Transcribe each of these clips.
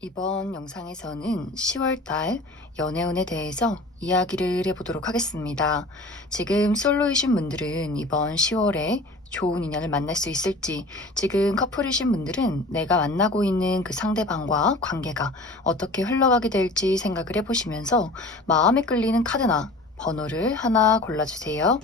이번 영상에서는 10월달 연애운에 대해서 이야기를 해보도록 하겠습니다. 지금 솔로이신 분들은 이번 10월에 좋은 인연을 만날 수 있을지, 지금 커플이신 분들은 내가 만나고 있는 그 상대방과 관계가 어떻게 흘러가게 될지 생각을 해보시면서 마음에 끌리는 카드나 번호를 하나 골라주세요.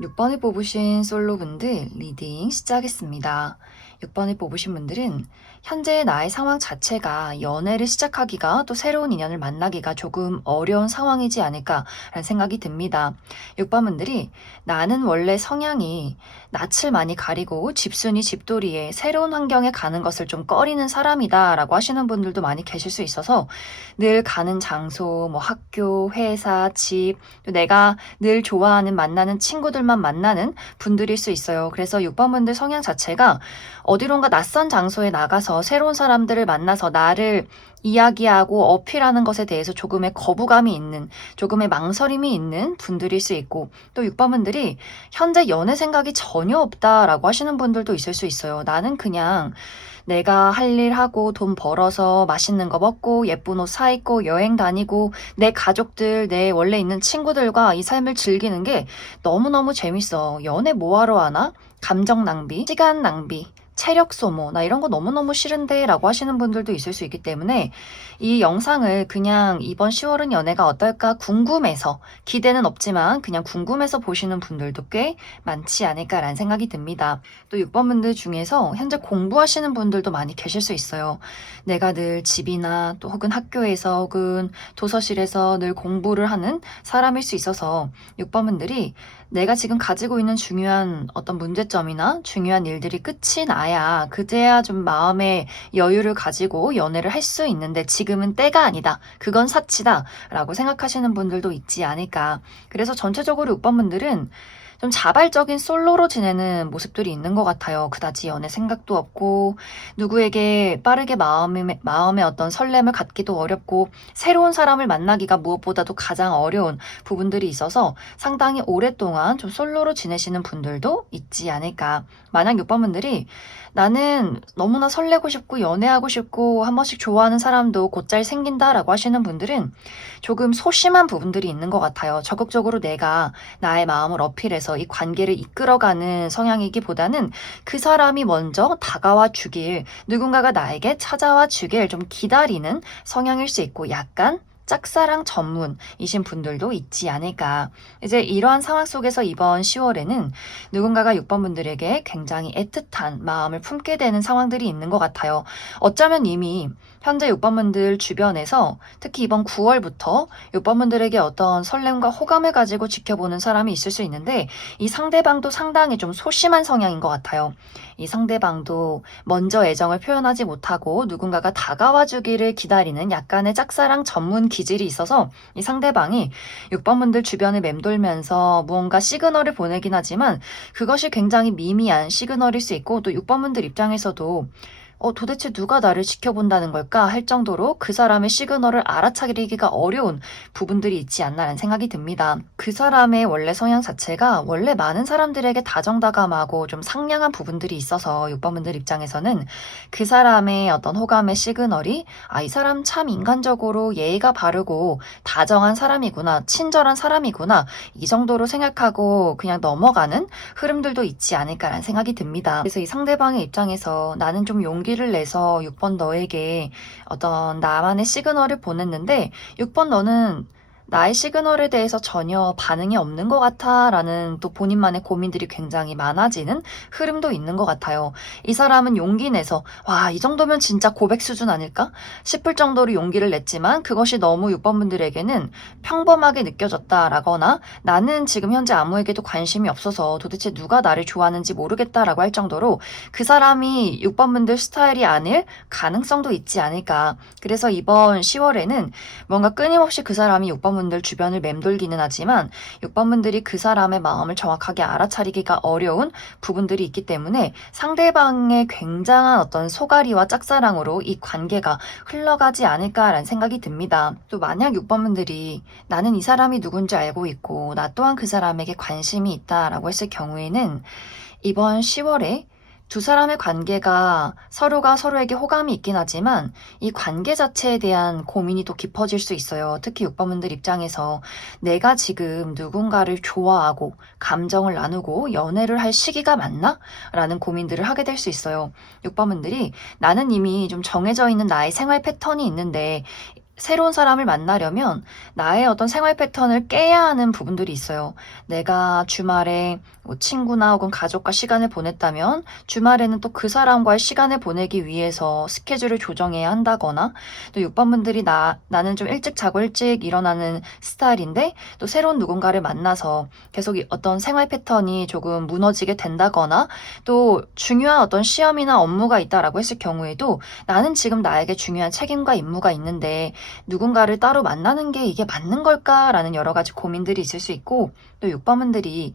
6번을 뽑으신 솔로분들 리딩 시작하겠습니다. 6번을 뽑으신 분들은 현재 나의 상황 자체가 연애를 시작하기가 또 새로운 인연을 만나기가 조금 어려운 상황이지 않을까라는 생각이 듭니다. 6번 분들이 나는 원래 성향이 낯을 많이 가리고 집순이 집돌이에 새로운 환경에 가는 것을 좀 꺼리는 사람이다 라고 하시는 분들도 많이 계실 수 있어서 늘 가는 장소, 뭐 학교, 회사, 집, 또 내가 늘 좋아하는 만나는 친구들만 만나는 분들일 수 있어요. 그래서 6번 분들 성향 자체가 어디론가 낯선 장소에 나가서 새로운 사람들을 만나서 나를 이야기하고 어필하는 것에 대해서 조금의 거부감이 있는, 조금의 망설임이 있는 분들일 수 있고, 또 6번 분들이 현재 연애 생각이 전혀 없다라고 하시는 분들도 있을 수 있어요. 나는 그냥 내가 할 일 하고 돈 벌어서 맛있는 거 먹고 예쁜 옷 사 입고 여행 다니고 내 가족들, 내 원래 있는 친구들과 이 삶을 즐기는 게 너무너무 재밌어. 연애 뭐하러 하나? 감정 낭비, 시간 낭비, 체력 소모, 나 이런 거 너무너무 싫은데 라고 하시는 분들도 있을 수 있기 때문에 이 영상을 그냥 이번 10월은 연애가 어떨까 궁금해서, 기대는 없지만 그냥 궁금해서 보시는 분들도 꽤 많지 않을까라는 생각이 듭니다. 또 6번 분들 중에서 현재 공부하시는 분들도 많이 계실 수 있어요. 내가 늘 집이나 또 혹은 학교에서 혹은 도서실에서 늘 공부를 하는 사람일 수 있어서 6번 분들이 내가 지금 가지고 있는 중요한 어떤 문제점이나 중요한 일들이 끝이 나야 그제야 좀 마음의 여유를 가지고 연애를 할 수 있는데 지금은 때가 아니다. 그건 사치다. 라고 생각하시는 분들도 있지 않을까. 그래서 전체적으로 6번 분들은 좀 자발적인 솔로로 지내는 모습들이 있는 것 같아요. 그다지 연애 생각도 없고 누구에게 빠르게 마음의 어떤 설렘을 갖기도 어렵고 새로운 사람을 만나기가 무엇보다도 가장 어려운 부분들이 있어서 상당히 오랫동안 좀 솔로로 지내시는 분들도 있지 않을까. 만약 6번 분들이 나는 너무나 설레고 싶고 연애하고 싶고 한 번씩 좋아하는 사람도 곧잘 생긴다라고 하시는 분들은 조금 소심한 부분들이 있는 것 같아요. 적극적으로 내가 나의 마음을 어필해서 이 관계를 이끌어가는 성향이기보다는 그 사람이 먼저 다가와 주길, 누군가가 나에게 찾아와 주길 좀 기다리는 성향일 수 있고 약간 짝사랑 전문이신 분들도 있지 않을까. 이제 이러한 상황 속에서 이번 10월에는 누군가가 6번 분들에게 굉장히 애틋한 마음을 품게 되는 상황들이 있는 것 같아요. 어쩌면 이미 현재 6번 분들 주변에서 특히 이번 9월부터 6번 분들에게 어떤 설렘과 호감을 가지고 지켜보는 사람이 있을 수 있는데 이 상대방도 상당히 좀 소심한 성향인 것 같아요. 이 상대방도 먼저 애정을 표현하지 못하고 누군가가 다가와 주기를 기다리는 약간의 짝사랑 전문 기질이 있어서 이 상대방이 6번 분들 주변을 맴돌면서 무언가 시그널을 보내긴 하지만 그것이 굉장히 미미한 시그널일 수 있고 또 6번 분들 입장에서도 도대체 누가 나를 지켜본다는 걸까 할 정도로 그 사람의 시그널을 알아차리기가 어려운 부분들이 있지 않나라는 생각이 듭니다. 그 사람의 원래 성향 자체가 원래 많은 사람들에게 다정다감하고 좀 상냥한 부분들이 있어서 6번 분들 입장에서는 그 사람의 어떤 호감의 시그널이 이 사람 참 인간적으로 예의가 바르고 다정한 사람이구나, 친절한 사람이구나 이 정도로 생각하고 그냥 넘어가는 흐름들도 있지 않을까라는 생각이 듭니다. 그래서 이 상대방의 입장에서 나는 좀 용기를 내서 6번 너에게 어떤 나만의 시그널을 보냈는데 6번 너는 나의 시그널에 대해서 전혀 반응이 없는 것 같아 라는 또 본인만의 고민들이 굉장히 많아지는 흐름도 있는 것 같아요. 이 사람은 용기 내서 이 정도면 진짜 고백 수준 아닐까 싶을 정도로 용기를 냈지만 그것이 너무 6번 분들에게는 평범하게 느껴졌다라거나 나는 지금 현재 아무에게도 관심이 없어서 도대체 누가 나를 좋아하는지 모르겠다라고 할 정도로 그 사람이 6번 분들 스타일이 아닐 가능성도 있지 않을까. 그래서 이번 10월에는 뭔가 끊임없이 그 사람이 6번 분들 주변을 맴돌기는 하지만 6번 분들이 그 사람의 마음을 정확하게 알아차리기가 어려운 부분들이 있기 때문에 상대방의 굉장한 어떤 소가리와 짝사랑으로 이 관계가 흘러가지 않을까라는 생각이 듭니다. 또 만약 6번 분들이 나는 이 사람이 누군지 알고 있고 나 또한 그 사람에게 관심이 있다라고 했을 경우에는 이번 10월에 두 사람의 관계가 서로가 서로에게 호감이 있긴 하지만 이 관계 자체에 대한 고민이 또 깊어질 수 있어요. 특히 6번 분들 입장에서 내가 지금 누군가를 좋아하고 감정을 나누고 연애를 할 시기가 맞나? 라는 고민들을 하게 될 수 있어요. 6번 분들이 나는 이미 좀 정해져 있는 나의 생활 패턴이 있는데 새로운 사람을 만나려면 나의 어떤 생활 패턴을 깨야 하는 부분들이 있어요. 내가 주말에 친구나 혹은 가족과 시간을 보냈다면 주말에는 또 그 사람과의 시간을 보내기 위해서 스케줄을 조정해야 한다거나 또 6번 분들이 나는 좀 일찍 자고 일찍 일어나는 스타일인데 또 새로운 누군가를 만나서 계속 어떤 생활 패턴이 조금 무너지게 된다거나 또 중요한 어떤 시험이나 업무가 있다라고 했을 경우에도 나는 지금 나에게 중요한 책임과 임무가 있는데 누군가를 따로 만나는 게 이게 맞는 걸까라는 여러 가지 고민들이 있을 수 있고 또 6번 분들이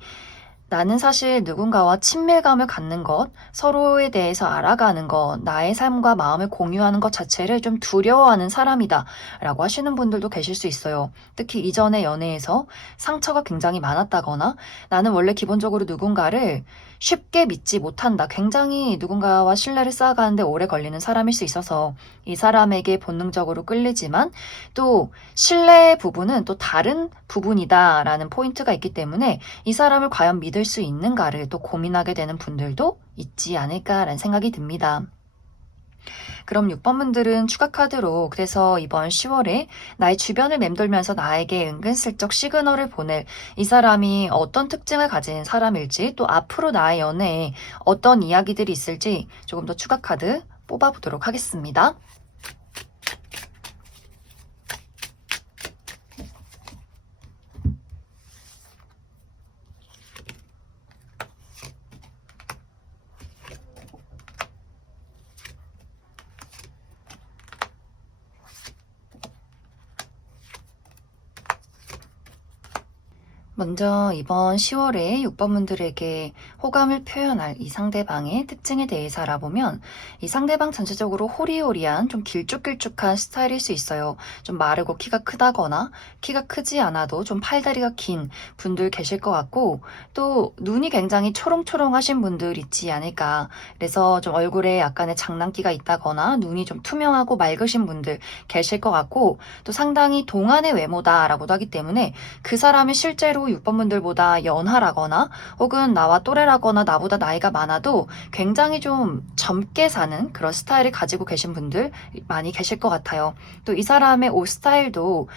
나는 사실 누군가와 친밀감을 갖는 것, 서로에 대해서 알아가는 것, 나의 삶과 마음을 공유하는 것 자체를 좀 두려워하는 사람이다 라고 하시는 분들도 계실 수 있어요. 특히 이전의 연애에서 상처가 굉장히 많았다거나 나는 원래 기본적으로 누군가를 쉽게 믿지 못한다. 굉장히 누군가와 신뢰를 쌓아가는데 오래 걸리는 사람일 수 있어서 이 사람에게 본능적으로 끌리지만 또 신뢰의 부분은 또 다른 부분이다라는 포인트가 있기 때문에 이 사람을 과연 믿을 수 있는가를 또 고민하게 되는 분들도 있지 않을까라는 생각이 듭니다. 그럼 6번 분들은 추가 카드로 그래서 이번 10월에 나의 주변을 맴돌면서 나에게 은근슬쩍 시그널을 보낼 이 사람이 어떤 특징을 가진 사람일지 또 앞으로 나의 연애에 어떤 이야기들이 있을지 조금 더 추가 카드 뽑아보도록 하겠습니다. 먼저 이번 10월에 6번 분들에게 호감을 표현할 이 상대방의 특징에 대해서 알아보면 이 상대방 전체적으로 호리호리한 좀 길쭉길쭉한 스타일일 수 있어요. 좀 마르고 키가 크다거나 키가 크지 않아도 좀 팔다리가 긴 분들 계실 것 같고 또 눈이 굉장히 초롱초롱하신 분들 있지 않을까. 그래서 좀 얼굴에 약간의 장난기가 있다거나 눈이 좀 투명하고 맑으신 분들 계실 것 같고 또 상당히 동안의 외모다라고도 하기 때문에 그 사람이 실제로 6번분들보다 연하라거나 혹은 나와 또래라거나 나보다 나이가 많아도 굉장히 좀 젊게 사는 그런 스타일을 가지고 계신 분들 많이 계실 것 같아요. 또 이 사람의 옷 스타일도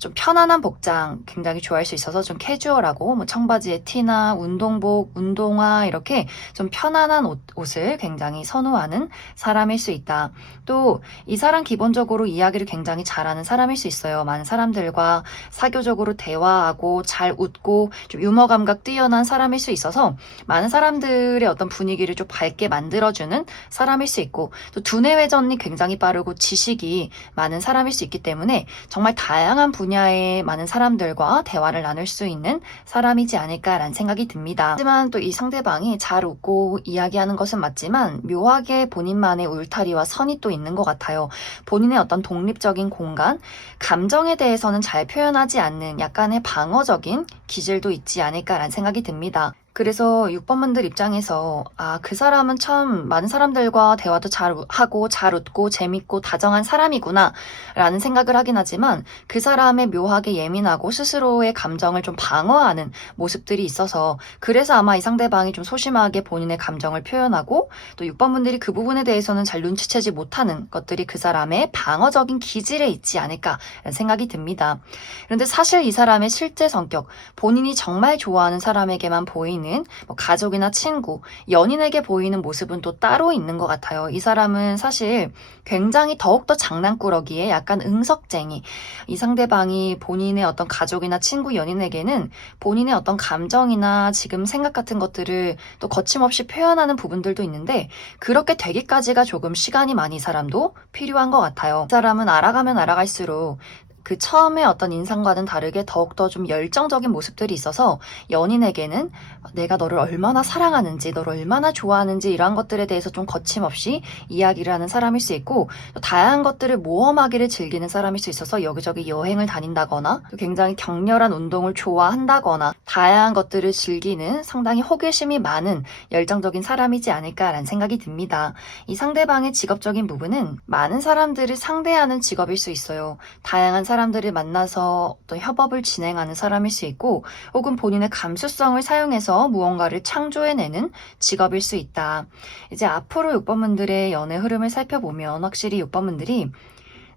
좀 편안한 복장 굉장히 좋아할 수 있어서 좀 캐주얼하고 뭐 청바지에 티나 운동복, 운동화 이렇게 좀 편안한 옷을 굉장히 선호하는 사람일 수 있다. 또 이 사람 기본적으로 이야기를 굉장히 잘하는 사람일 수 있어요. 많은 사람들과 사교적으로 대화하고 잘 웃고 좀 유머 감각 뛰어난 사람일 수 있어서 많은 사람들의 어떤 분위기를 좀 밝게 만들어주는 사람일 수 있고 또 두뇌 회전이 굉장히 빠르고 지식이 많은 사람일 수 있기 때문에 정말 다양한 분야의 많은 사람들과 대화를 나눌 수 있는 사람이지 않을까라는 생각이 듭니다. 하지만 또 이 상대방이 잘 웃고 이야기하는 것은 맞지만 묘하게 본인만의 울타리와 선이 또 있는 것 같아요. 본인의 어떤 독립적인 공간, 감정에 대해서는 잘 표현하지 않는 약간의 방어적인 기질도 있지 않을까라는 생각이 듭니다. 그래서 6번분들 입장에서 그 사람은 참 많은 사람들과 대화도 잘 하고 잘 웃고 재밌고 다정한 사람이구나 라는 생각을 하긴 하지만 그 사람의 묘하게 예민하고 스스로의 감정을 좀 방어하는 모습들이 있어서 그래서 아마 이 상대방이 좀 소심하게 본인의 감정을 표현하고 또 6번분들이 그 부분에 대해서는 잘 눈치채지 못하는 것들이 그 사람의 방어적인 기질에 있지 않을까라는 생각이 듭니다. 그런데 사실 이 사람의 실제 성격, 본인이 정말 좋아하는 사람에게만 보이는 뭐 가족이나 친구, 연인에게 보이는 모습은 또 따로 있는 것 같아요. 이 사람은 사실 굉장히 더욱더 장난꾸러기에 약간 응석쟁이. 이 상대방이 본인의 어떤 가족이나 친구, 연인에게는 본인의 어떤 감정이나 지금 생각 같은 것들을 또 거침없이 표현하는 부분들도 있는데 그렇게 되기까지가 조금 시간이 많이 이 사람도 필요한 것 같아요. 이 사람은 알아가면 알아갈수록 그 처음에 어떤 인상과는 다르게 더욱더 좀 열정적인 모습들이 있어서 연인에게는 내가 너를 얼마나 사랑하는지, 너를 얼마나 좋아하는지 이러한 것들에 대해서 좀 거침없이 이야기를 하는 사람일 수 있고 또 다양한 것들을 모험하기를 즐기는 사람일 수 있어서 여기저기 여행을 다닌다거나 또 굉장히 격렬한 운동을 좋아한다거나 다양한 것들을 즐기는 상당히 호기심이 많은 열정적인 사람이지 않을까라는 생각이 듭니다. 이 상대방의 직업적인 부분은 많은 사람들을 상대하는 직업일 수 있어요. 다양한 사람들을 만나서 어떤 협업을 진행하는 사람일 수 있고 혹은 본인의 감수성을 사용해서 무언가를 창조해내는 직업일 수 있다. 이제 앞으로 6번분들의 연애 흐름을 살펴보면 확실히 6번분들이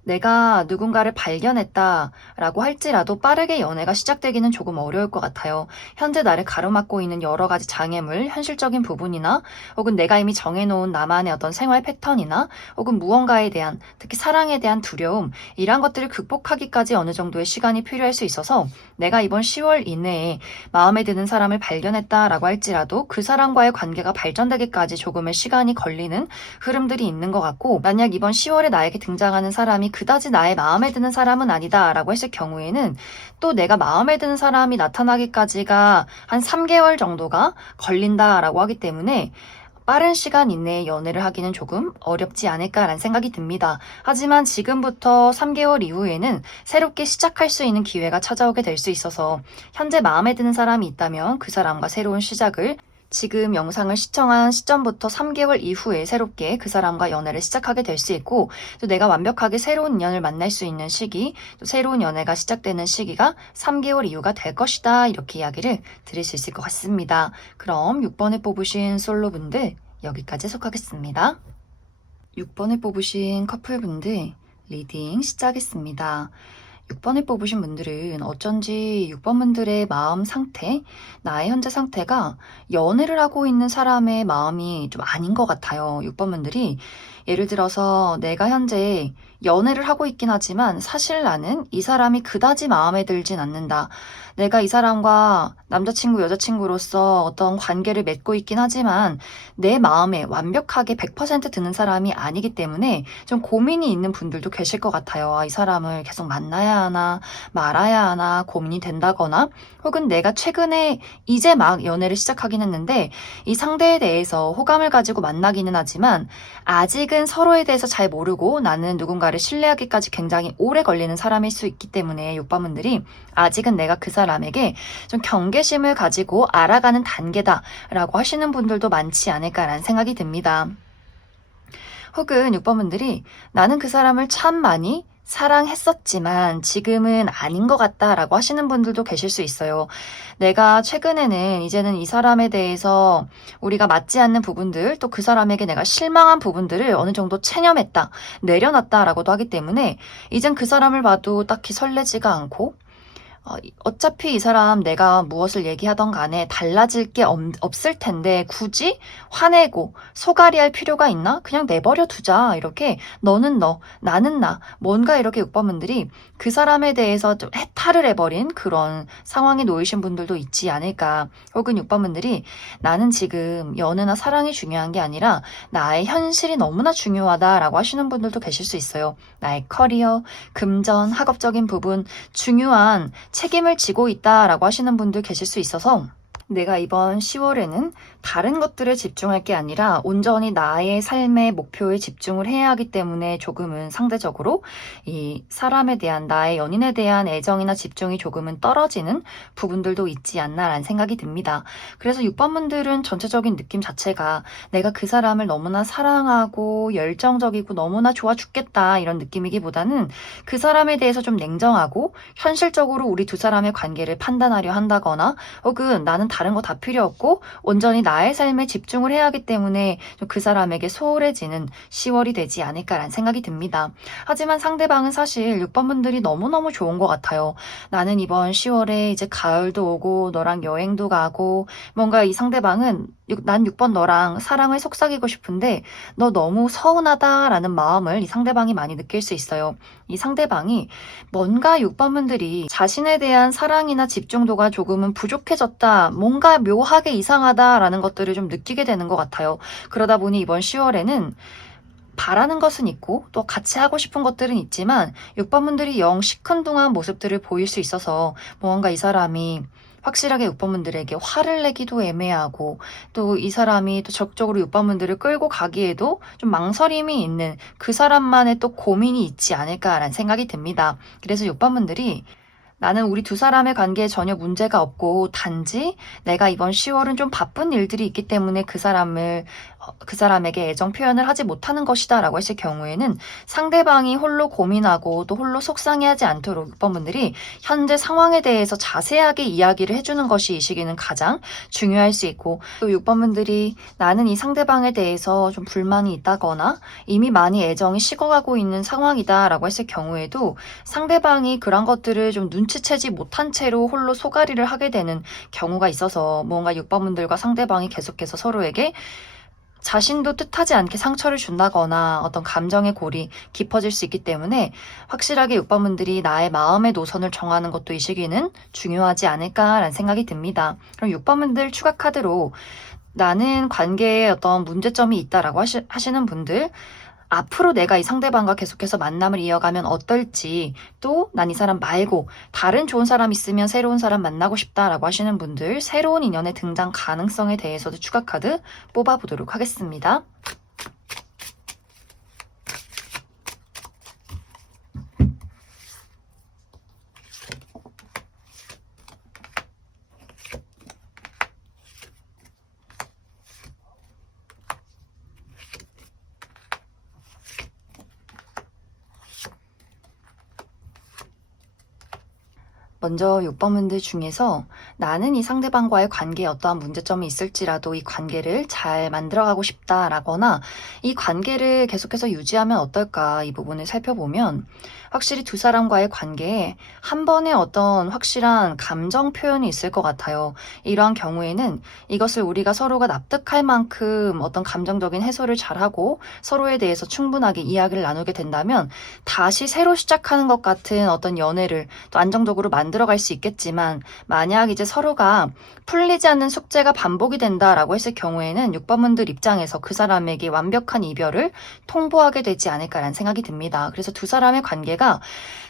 내가 누군가를 발견했다라고 할지라도 빠르게 연애가 시작되기는 조금 어려울 것 같아요. 현재 나를 가로막고 있는 여러 가지 장애물, 현실적인 부분이나 혹은 내가 이미 정해놓은 나만의 어떤 생활 패턴이나 혹은 무언가에 대한, 특히 사랑에 대한 두려움, 이러한 것들을 극복하기까지 어느 정도의 시간이 필요할 수 있어서 내가 이번 10월 이내에 마음에 드는 사람을 발견했다라고 할지라도 그 사람과의 관계가 발전되기까지 조금의 시간이 걸리는 흐름들이 있는 것 같고 만약 이번 10월에 나에게 등장하는 사람이 그다지 나의 마음에 드는 사람은 아니다 라고 했을 경우에는 또 내가 마음에 드는 사람이 나타나기까지가 한 3개월 정도가 걸린다라고 하기 때문에 빠른 시간 이내에 연애를 하기는 조금 어렵지 않을까라는 생각이 듭니다. 하지만 지금부터 3개월 이후에는 새롭게 시작할 수 있는 기회가 찾아오게 될 수 있어서 현재 마음에 드는 사람이 있다면 그 사람과 새로운 시작을 지금 영상을 시청한 시점부터 3개월 이후에 새롭게 그 사람과 연애를 시작하게 될 수 있고 또 내가 완벽하게 새로운 인연을 만날 수 있는 시기, 또 새로운 연애가 시작되는 시기가 3개월 이후가 될 것이다 이렇게 이야기를 드릴 수 있을 것 같습니다. 그럼 6번을 뽑으신 솔로분들 여기까지 해석하겠습니다. 6번을 뽑으신 커플분들 리딩 시작하겠습니다. 6번을 뽑으신 분들은 어쩐지 6번분들의 마음 상태, 나의 현재 상태가 연애를 하고 있는 사람의 마음이 좀 아닌 것 같아요. 6번분들이 예를 들어서 내가 현재 연애를 하고 있긴 하지만 사실 나는 이 사람이 그다지 마음에 들진 않는다. 내가 이 사람과 남자친구, 여자친구로서 어떤 관계를 맺고 있긴 하지만 내 마음에 완벽하게 100% 드는 사람이 아니기 때문에 좀 고민이 있는 분들도 계실 것 같아요. 이 사람을 계속 만나야 하나 말아야 하나 고민이 된다거나 혹은 내가 최근에 이제 막 연애를 시작하긴 했는데 이 상대에 대해서 호감을 가지고 만나기는 하지만 아직은 서로에 대해서 잘 모르고 나는 누군가를 신뢰하기까지 굉장히 오래 걸리는 사람일 수 있기 때문에 6번분들이 아직은 내가 그 사람에게 좀 경계심을 가지고 알아가는 단계다라고 하시는 분들도 많지 않을까라는 생각이 듭니다. 혹은 6번분들이 나는 그 사람을 참 많이 사랑했었지만 지금은 아닌 것 같다라고 하시는 분들도 계실 수 있어요. 내가 최근에는 이제는 이 사람에 대해서 우리가 맞지 않는 부분들, 또 그 사람에게 내가 실망한 부분들을 어느 정도 체념했다, 내려놨다라고도 하기 때문에 이젠 그 사람을 봐도 딱히 설레지가 않고 어차피 이 사람 내가 무엇을 얘기하던 간에 달라질 게 없을 텐데 굳이 화내고 소갈이할 필요가 있나? 그냥 내버려 두자. 이렇게 너는 너, 나는 나. 뭔가 이렇게 6번분들이 그 사람에 대해서 좀 해탈을 해버린 그런 상황에 놓이신 분들도 있지 않을까. 혹은 6번분들이 나는 지금 연애나 사랑이 중요한 게 아니라 나의 현실이 너무나 중요하다라고 하시는 분들도 계실 수 있어요. 나의 커리어, 금전, 학업적인 부분, 중요한 책임을 지고 있다라고 하시는 분들 계실 수 있어서 내가 이번 10월에는 다른 것들에 집중할 게 아니라 온전히 나의 삶의 목표에 집중을 해야 하기 때문에 조금은 상대적으로 이 사람에 대한 나의 연인에 대한 애정이나 집중이 조금은 떨어지는 부분들도 있지 않나라는 생각이 듭니다. 그래서 6번분들은 전체적인 느낌 자체가 내가 그 사람을 너무나 사랑하고 열정적이고 너무나 좋아 죽겠다 이런 느낌이기보다는 그 사람에 대해서 좀 냉정하고 현실적으로 우리 두 사람의 관계를 판단하려 한다거나 혹은 나는 다른 거 다 필요 없고 온전히 나의 삶에 집중을 해야 하기 때문에 좀 그 사람에게 소홀해지는 10월이 되지 않을까라는 생각이 듭니다. 하지만 상대방은 사실 6번분들이 너무너무 좋은 것 같아요. 나는 이번 10월에 이제 가을도 오고 너랑 여행도 가고 뭔가 이 상대방은 난 6번 너랑 사랑을 속삭이고 싶은데 너 너무 서운하다라는 마음을 이 상대방이 많이 느낄 수 있어요. 이 상대방이 뭔가 6번분들이 자신에 대한 사랑이나 집중도가 조금은 부족해졌다, 뭔가 묘하게 이상하다라는 것들을 좀 느끼게 되는 것 같아요. 그러다 보니 이번 10월에는 바라는 것은 있고 또 같이 하고 싶은 것들은 있지만 6번분들이 영 시큰둥한 모습들을 보일 수 있어서 뭔가 이 사람이 확실하게 6번분들에게 화를 내기도 애매하고 또 이 사람이 또 적극적으로 6번분들을 끌고 가기에도 좀 망설임이 있는 그 사람만의 또 고민이 있지 않을까라는 생각이 듭니다. 그래서 6번분들이 나는 우리 두 사람의 관계에 전혀 문제가 없고 단지 내가 이번 10월은 좀 바쁜 일들이 있기 때문에 그 사람에게 애정 표현을 하지 못하는 것이다 라고 했을 경우에는 상대방이 홀로 고민하고 또 홀로 속상해하지 않도록 6번분들이 현재 상황에 대해서 자세하게 이야기를 해주는 것이 이 시기는 가장 중요할 수 있고 또 6번분들이 나는 이 상대방에 대해서 좀 불만이 있다거나 이미 많이 애정이 식어가고 있는 상황이다 라고 했을 경우에도 상대방이 그런 것들을 좀 눈치채지 못한 채로 홀로 소갈이를 하게 되는 경우가 있어서 뭔가 6번분들과 상대방이 계속해서 서로에게 자신도 뜻하지 않게 상처를 준다거나 어떤 감정의 골이 깊어질 수 있기 때문에 확실하게 6번분들이 나의 마음의 노선을 정하는 것도 이 시기는 중요하지 않을까라는 생각이 듭니다. 그럼 6번분들 추가 카드로 나는 관계에 어떤 문제점이 있다라고 하시는 분들 앞으로 내가 이 상대방과 계속해서 만남을 이어가면 어떨지 또 난 이 사람 말고 다른 좋은 사람 있으면 새로운 사람 만나고 싶다라고 하시는 분들 새로운 인연의 등장 가능성에 대해서도 추가 카드 뽑아보도록 하겠습니다. 먼저 6번분들 중에서 나는 이 상대방과의 관계에 어떠한 문제점이 있을지라도 이 관계를 잘 만들어가고 싶다라거나 이 관계를 계속해서 유지하면 어떨까 이 부분을 살펴보면 확실히 두 사람과의 관계에 한 번의 어떤 확실한 감정 표현이 있을 것 같아요. 이러한 경우에는 이것을 우리가 서로가 납득할 만큼 어떤 감정적인 해소를 잘하고 서로에 대해서 충분하게 이야기를 나누게 된다면 다시 새로 시작하는 것 같은 어떤 연애를 또 안정적으로 만들어갈 수 있겠지만 만약 이제 서로가 풀리지 않는 숙제가 반복이 된다라고 했을 경우에는 6번분들 입장에서 그 사람에게 완벽한 이별을 통보하게 되지 않을까라는 생각이 듭니다. 그래서 두 사람의 관계가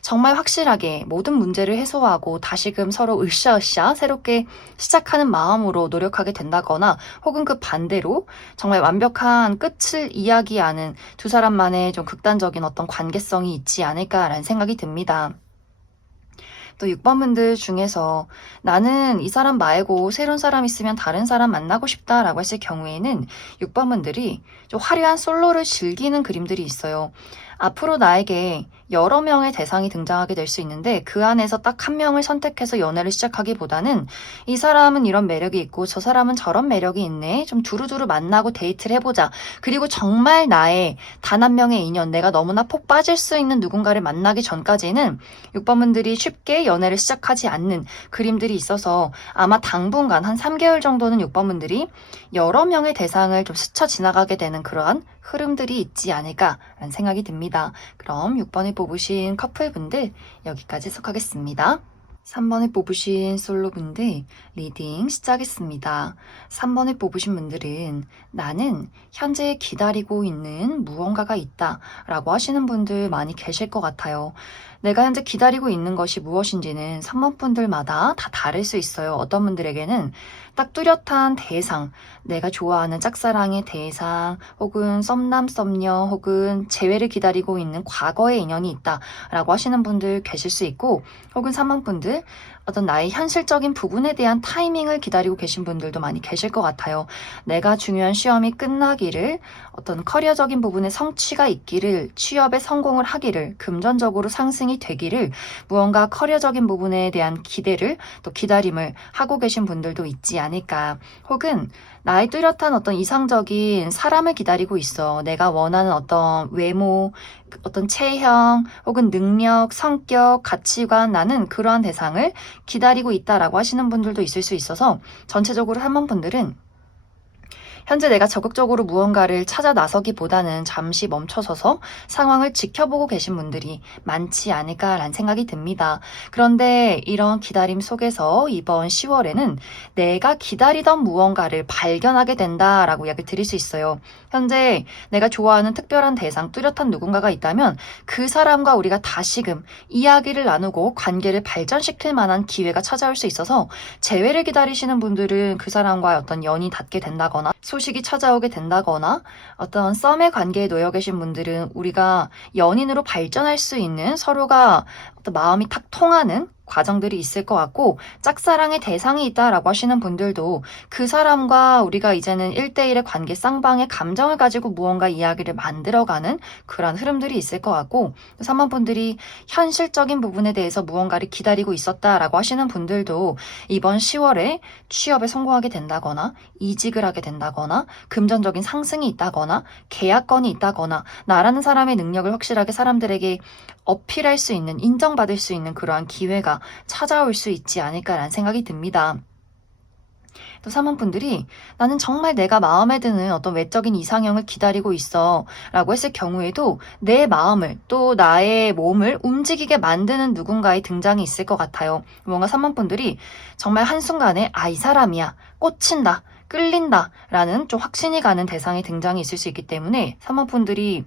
정말 확실하게 모든 문제를 해소하고 다시금 서로 으쌰으쌰 새롭게 시작하는 마음으로 노력하게 된다거나 혹은 그 반대로 정말 완벽한 끝을 이야기하는 두 사람만의 좀 극단적인 어떤 관계성이 있지 않을까라는 생각이 듭니다. 또 6번분들 중에서 나는 이 사람 말고 새로운 사람 있으면 다른 사람 만나고 싶다라고 했을 경우에는 6번분들이 좀 화려한 솔로를 즐기는 그림들이 있어요. 앞으로 나에게 여러 명의 대상이 등장하게 될 수 있는데 그 안에서 딱 한 명을 선택해서 연애를 시작하기보다는 이 사람은 이런 매력이 있고 저 사람은 저런 매력이 있네. 좀 두루두루 만나고 데이트를 해보자. 그리고 정말 나의 단 한 명의 인연, 내가 너무나 폭 빠질 수 있는 누군가를 만나기 전까지는 6번분들이 쉽게 연애를 시작하지 않는 그림들이 있어서 아마 당분간 한 3개월 정도는 6번분들이 여러 명의 대상을 좀 스쳐 지나가게 되는 그러한 흐름들이 있지 않을까라는 생각이 듭니다. 그럼 6번에 뽑으신 커플분들 여기까지 해석하겠습니다. 3번에 뽑으신 솔로분들 리딩 시작했습니다. 3번에 뽑으신 분들은 나는 현재 기다리고 있는 무언가가 있다 라고 하시는 분들 많이 계실 것 같아요. 내가 현재 기다리고 있는 것이 무엇인지는 3번 분들마다 다 다를 수 있어요. 어떤 분들에게는 딱 뚜렷한 대상, 내가 좋아하는 짝사랑의 대상, 혹은 썸남 썸녀, 혹은 재회를 기다리고 있는 과거의 인연이 있다라고 하시는 분들 계실 수 있고, 혹은 3번 분들 어떤 나의 현실적인 부분에 대한 타이밍을 기다리고 계신 분들도 많이 계실 것 같아요. 내가 중요한 시험이 끝나기를, 어떤 커리어적인 부분에 성취가 있기를, 취업에 성공을 하기를, 금전적으로 상승이 되기를, 무언가 커리어적인 부분에 대한 기대를 또 기다림을 하고 계신 분들도 있지 않을까. 혹은 나의 뚜렷한 어떤 이상적인 사람을 기다리고 있어. 내가 원하는 어떤 외모, 어떤 체형, 혹은 능력, 성격, 가치관, 나는 그러한 대상을 기다리고 있다라고 하시는 분들도 있을 수 있어서 전체적으로 3번 분들은 현재 내가 적극적으로 무언가를 찾아 나서기보다는 잠시 멈춰서서 상황을 지켜보고 계신 분들이 많지 않을까라는 생각이 듭니다. 그런데 이런 기다림 속에서 이번 10월에는 내가 기다리던 무언가를 발견하게 된다라고 이야기 드릴 수 있어요. 현재 내가 좋아하는 특별한 대상, 뚜렷한 누군가가 있다면 그 사람과 우리가 다시금 이야기를 나누고 관계를 발전시킬 만한 기회가 찾아올 수 있어서 재회를 기다리시는 분들은 그 사람과의 어떤 연이 닿게 된다거나 소식이 찾아오게 된다거나 어떤 썸의 관계에 놓여 계신 분들은 우리가 연인으로 발전할 수 있는 서로가 어떤 마음이 탁 통하는 과정들이 있을 것 같고 짝사랑의 대상이 있다라고 하시는 분들도 그 사람과 우리가 이제는 1대1의 관계 쌍방의 감정을 가지고 무언가 이야기를 만들어가는 그런 흐름들이 있을 것 같고 3번 분들이 현실적인 부분에 대해서 무언가를 기다리고 있었다라고 하시는 분들도 이번 10월에 취업에 성공하게 된다거나 이직을 하게 된다거나 금전적인 상승이 있다거나 계약건이 있다거나 나라는 사람의 능력을 확실하게 사람들에게 어필할 수 있는, 인정받을 수 있는 그러한 기회가 찾아올 수 있지 않을까라는 생각이 듭니다. 또 3번 분들이 나는 정말 내가 마음에 드는 어떤 외적인 이상형을 기다리고 있어 라고 했을 경우에도 내 마음을 또 나의 몸을 움직이게 만드는 누군가의 등장이 있을 것 같아요. 뭔가 3번 분들이 정말 한순간에 이 사람이야, 꽂힌다, 끌린다 라는 좀 확신이 가는 대상의 등장이 있을 수 있기 때문에 3번 분들이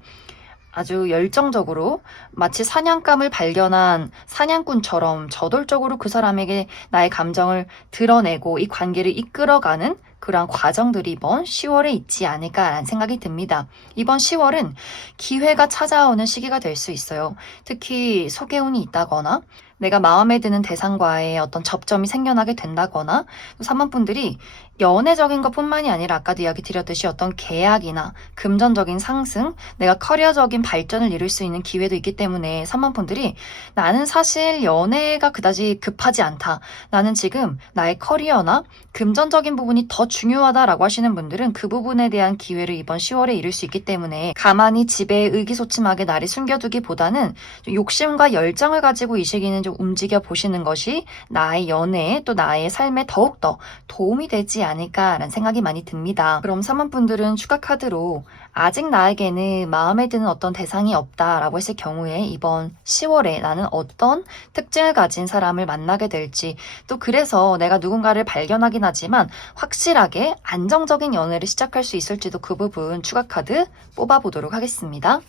아주 열정적으로 마치 사냥감을 발견한 사냥꾼처럼 저돌적으로 그 사람에게 나의 감정을 드러내고 이 관계를 이끌어가는 그러한 과정들이 이번 10월에 있지 않을까라는 생각이 듭니다. 이번 10월은 기회가 찾아오는 시기가 될 수 있어요. 특히 소개운이 있다거나 내가 마음에 드는 대상과의 어떤 접점이 생겨나게 된다거나 3번 분들이 연애적인 것뿐만이 아니라 아까도 이야기 드렸듯이 어떤 계약이나 금전적인 상승, 내가 커리어적인 발전을 이룰 수 있는 기회도 있기 때문에 3번 분들이 나는 사실 연애가 그다지 급하지 않다. 나는 지금 나의 커리어나 금전적인 부분이 더 중요하다라고 하시는 분들은 그 부분에 대한 기회를 이번 10월에 이룰 수 있기 때문에 가만히 집에 의기소침하게 나를 숨겨두기보다는 좀 욕심과 열정을 가지고 이 시기는 좀 움직여 보시는 것이 나의 연애에 또 나의 삶에 더욱더 도움이 되지 않을까라는 생각이 많이 듭니다. 그럼 3번 분들은 추가 카드로 아직 나에게는 마음에 드는 어떤 대상이 없다라고 했을 경우에 이번 10월에 나는 어떤 특징을 가진 사람을 만나게 될지 또 그래서 내가 누군가를 발견하긴 하지만 확실하게 안정적인 연애를 시작할 수 있을지도 그 부분 추가 카드 뽑아보도록 하겠습니다.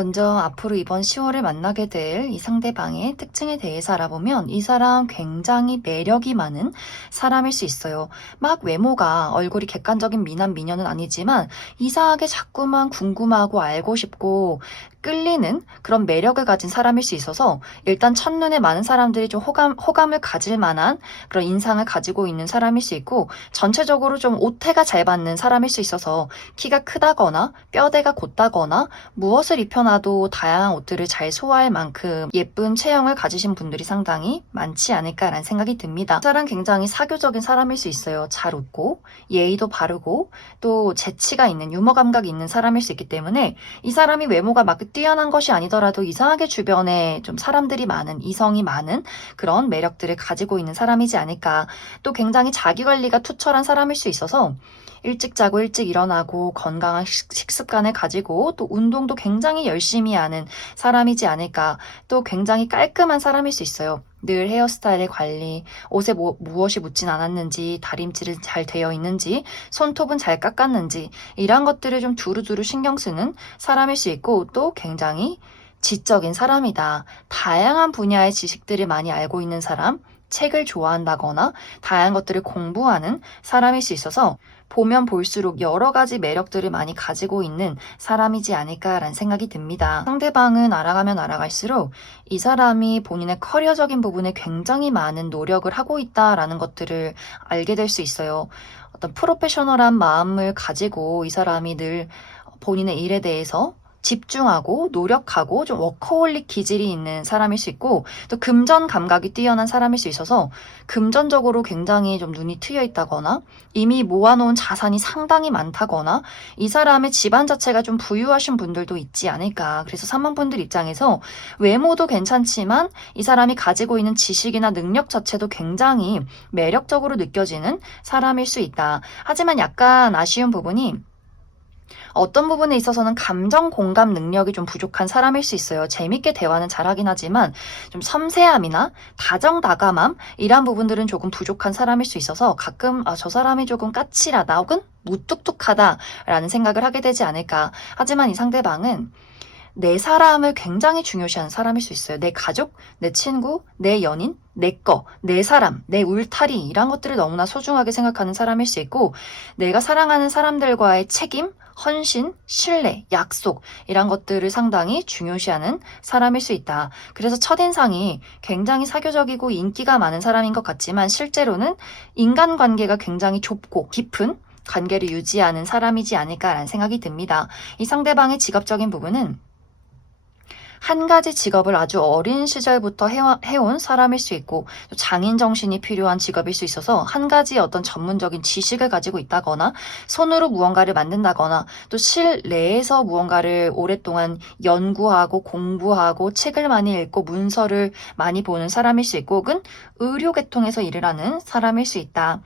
먼저 앞으로 이번 10월에 만나게 될 이 상대방의 특징에 대해서 알아보면 이 사람 굉장히 매력이 많은 사람일 수 있어요. 막 외모가 얼굴이 객관적인 미남 미녀는 아니지만 이상하게 자꾸만 궁금하고 알고 싶고 끌리는 그런 매력을 가진 사람일 수 있어서 일단 첫눈에 많은 사람들이 좀 호감을 가질 만한 그런 인상을 가지고 있는 사람일 수 있고 전체적으로 좀 오태가 잘 받는 사람일 수 있어서 키가 크다거나 뼈대가 곧다거나 무엇을 입혀놔도 다양한 옷들을 잘 소화할 만큼 예쁜 체형을 가지신 분들이 상당히 많지 않을까라는 생각이 듭니다. 이 사람 굉장히 사교적인 사람일 수 있어요. 잘 웃고 예의도 바르고 또 재치가 있는 유머 감각이 있는 사람일 수 있기 때문에 이 사람이 외모가 막 뛰어난 것이 아니더라도 이상하게 주변에 좀 사람들이 많은 이성이 많은 그런 매력들을 가지고 있는 사람이지 않을까. 또 굉장히 자기관리가 투철한 사람일 수 있어서 일찍 자고 일찍 일어나고 건강한 식습관을 가지고 또 운동도 굉장히 열심히 하는 사람이지 않을까. 또 굉장히 깔끔한 사람일 수 있어요. 늘 헤어스타일의 관리, 옷에 무엇이 묻진 않았는지, 다림질은 잘 되어 있는지, 손톱은 잘 깎았는지 이런 것들을 좀 두루두루 신경 쓰는 사람일 수 있고 또 굉장히 지적인 사람이다. 다양한 분야의 지식들을 많이 알고 있는 사람, 책을 좋아한다거나 다양한 것들을 공부하는 사람일 수 있어서 보면 볼수록 여러 가지 매력들을 많이 가지고 있는 사람이지 않을까라는 생각이 듭니다. 상대방은 알아가면 알아갈수록 이 사람이 본인의 커리어적인 부분에 굉장히 많은 노력을 하고 있다라는 것들을 알게 될 수 있어요. 어떤 프로페셔널한 마음을 가지고 이 사람이 늘 본인의 일에 대해서 집중하고 노력하고 좀 워커홀릭 기질이 있는 사람일 수 있고 또 금전 감각이 뛰어난 사람일 수 있어서 금전적으로 굉장히 좀 눈이 트여 있다거나 이미 모아놓은 자산이 상당히 많다거나 이 사람의 집안 자체가 좀 부유하신 분들도 있지 않을까. 그래서 3번 분들 입장에서 외모도 괜찮지만 이 사람이 가지고 있는 지식이나 능력 자체도 굉장히 매력적으로 느껴지는 사람일 수 있다. 하지만 약간 아쉬운 부분이 어떤 부분에 있어서는 감정 공감 능력이 좀 부족한 사람일 수 있어요. 재밌게 대화는 잘하긴 하지만 좀 섬세함이나 다정다감함 이런 부분들은 조금 부족한 사람일 수 있어서 가끔 저 사람이 조금 까칠하다 혹은 무뚝뚝하다라는 생각을 하게 되지 않을까. 하지만 이 상대방은 내 사람을 굉장히 중요시하는 사람일 수 있어요. 내 가족, 내 친구, 내 연인, 내 거, 내 사람, 내 울타리 이런 것들을 너무나 소중하게 생각하는 사람일 수 있고 내가 사랑하는 사람들과의 책임, 헌신, 신뢰, 약속 이런 것들을 상당히 중요시하는 사람일 수 있다. 그래서 첫인상이 굉장히 사교적이고 인기가 많은 사람인 것 같지만 실제로는 인간관계가 굉장히 좁고 깊은 관계를 유지하는 사람이지 않을까라는 생각이 듭니다. 이 상대방의 직업적인 부분은 한 가지 직업을 아주 어린 시절부터 해온 사람일 수 있고 장인 정신이 필요한 직업일 수 있어서 한 가지 어떤 전문적인 지식을 가지고 있다거나 손으로 무언가를 만든다거나 또 실내에서 무언가를 오랫동안 연구하고 공부하고 책을 많이 읽고 문서를 많이 보는 사람일 수 있고 혹은 의료 계통에서 일을 하는 사람일 수 있다.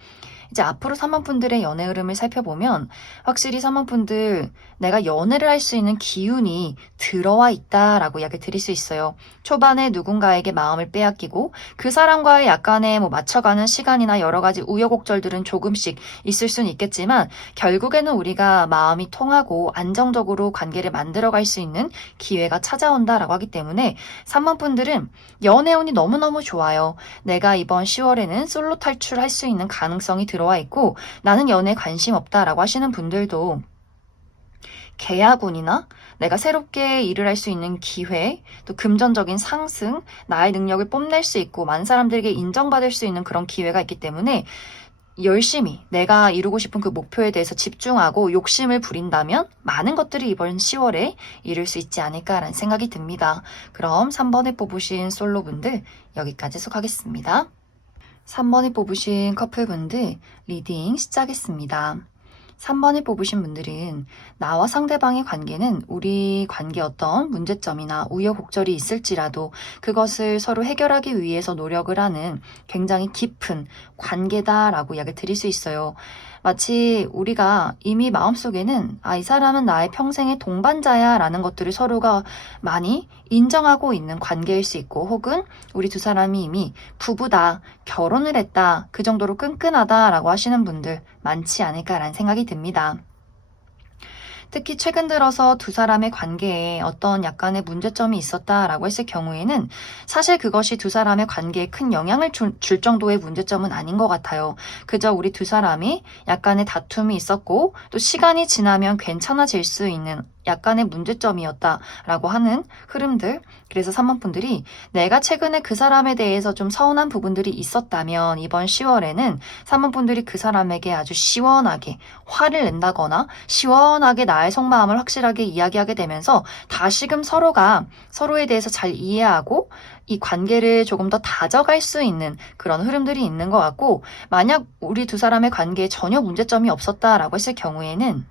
이제 앞으로 3번 분들의 연애 흐름을 살펴보면 확실히 3번 분들 내가 연애를 할 수 있는 기운이 들어와 있다라고 이야기 드릴 수 있어요. 초반에 누군가에게 마음을 빼앗기고 그 사람과의 약간의 맞춰가는 시간이나 여러 가지 우여곡절들은 조금씩 있을 수는 있겠지만 결국에는 우리가 마음이 통하고 안정적으로 관계를 만들어갈 수 있는 기회가 찾아온다라고 하기 때문에 3번 분들은 연애운이 너무너무 좋아요. 내가 이번 10월에는 솔로 탈출할 수 있는 가능성이 들어와 있고 나는 연애에 관심 없다라고 하시는 분들도 계약운이나 내가 새롭게 일을 할 수 있는 기회, 또 금전적인 상승, 나의 능력을 뽐낼 수 있고 많은 사람들에게 인정받을 수 있는 그런 기회가 있기 때문에 열심히 내가 이루고 싶은 그 목표에 대해서 집중하고 욕심을 부린다면 많은 것들이 이번 10월에 이룰 수 있지 않을까라는 생각이 듭니다. 그럼 3번에 뽑으신 솔로분들 여기까지 속하겠습니다. 3번에 뽑으신 커플분들 리딩 시작했습니다. 3번을 뽑으신 분들은 나와 상대방의 관계는 우리 관계 어떤 문제점이나 우여곡절이 있을지라도 그것을 서로 해결하기 위해서 노력을 하는 굉장히 깊은 관계다라고 이야기 드릴 수 있어요. 마치 우리가 이미 마음속에는 이 사람은 나의 평생의 동반자야 라는 것들을 서로가 많이 인정하고 있는 관계일 수 있고 혹은 우리 두 사람이 이미 부부다, 결혼을 했다, 그 정도로 끈끈하다라고 하시는 분들 많지 않을까라는 생각이 듭니다. 특히 최근 들어서 두 사람의 관계에 어떤 약간의 문제점이 있었다라고 했을 경우에는 사실 그것이 두 사람의 관계에 큰 영향을 줄 정도의 문제점은 아닌 것 같아요. 그저 우리 두 사람이 약간의 다툼이 있었고 또 시간이 지나면 괜찮아질 수 있는 약간의 문제점이었다라고 하는 흐름들. 그래서 3번 분들이 내가 최근에 그 사람에 대해서 좀 서운한 부분들이 있었다면 이번 10월에는 3번 분들이 그 사람에게 아주 시원하게 화를 낸다거나 시원하게 나의 속마음을 확실하게 이야기하게 되면서 다시금 서로가 서로에 대해서 잘 이해하고 이 관계를 조금 더 다져갈 수 있는 그런 흐름들이 있는 것 같고, 만약 우리 두 사람의 관계에 전혀 문제점이 없었다라고 했을 경우에는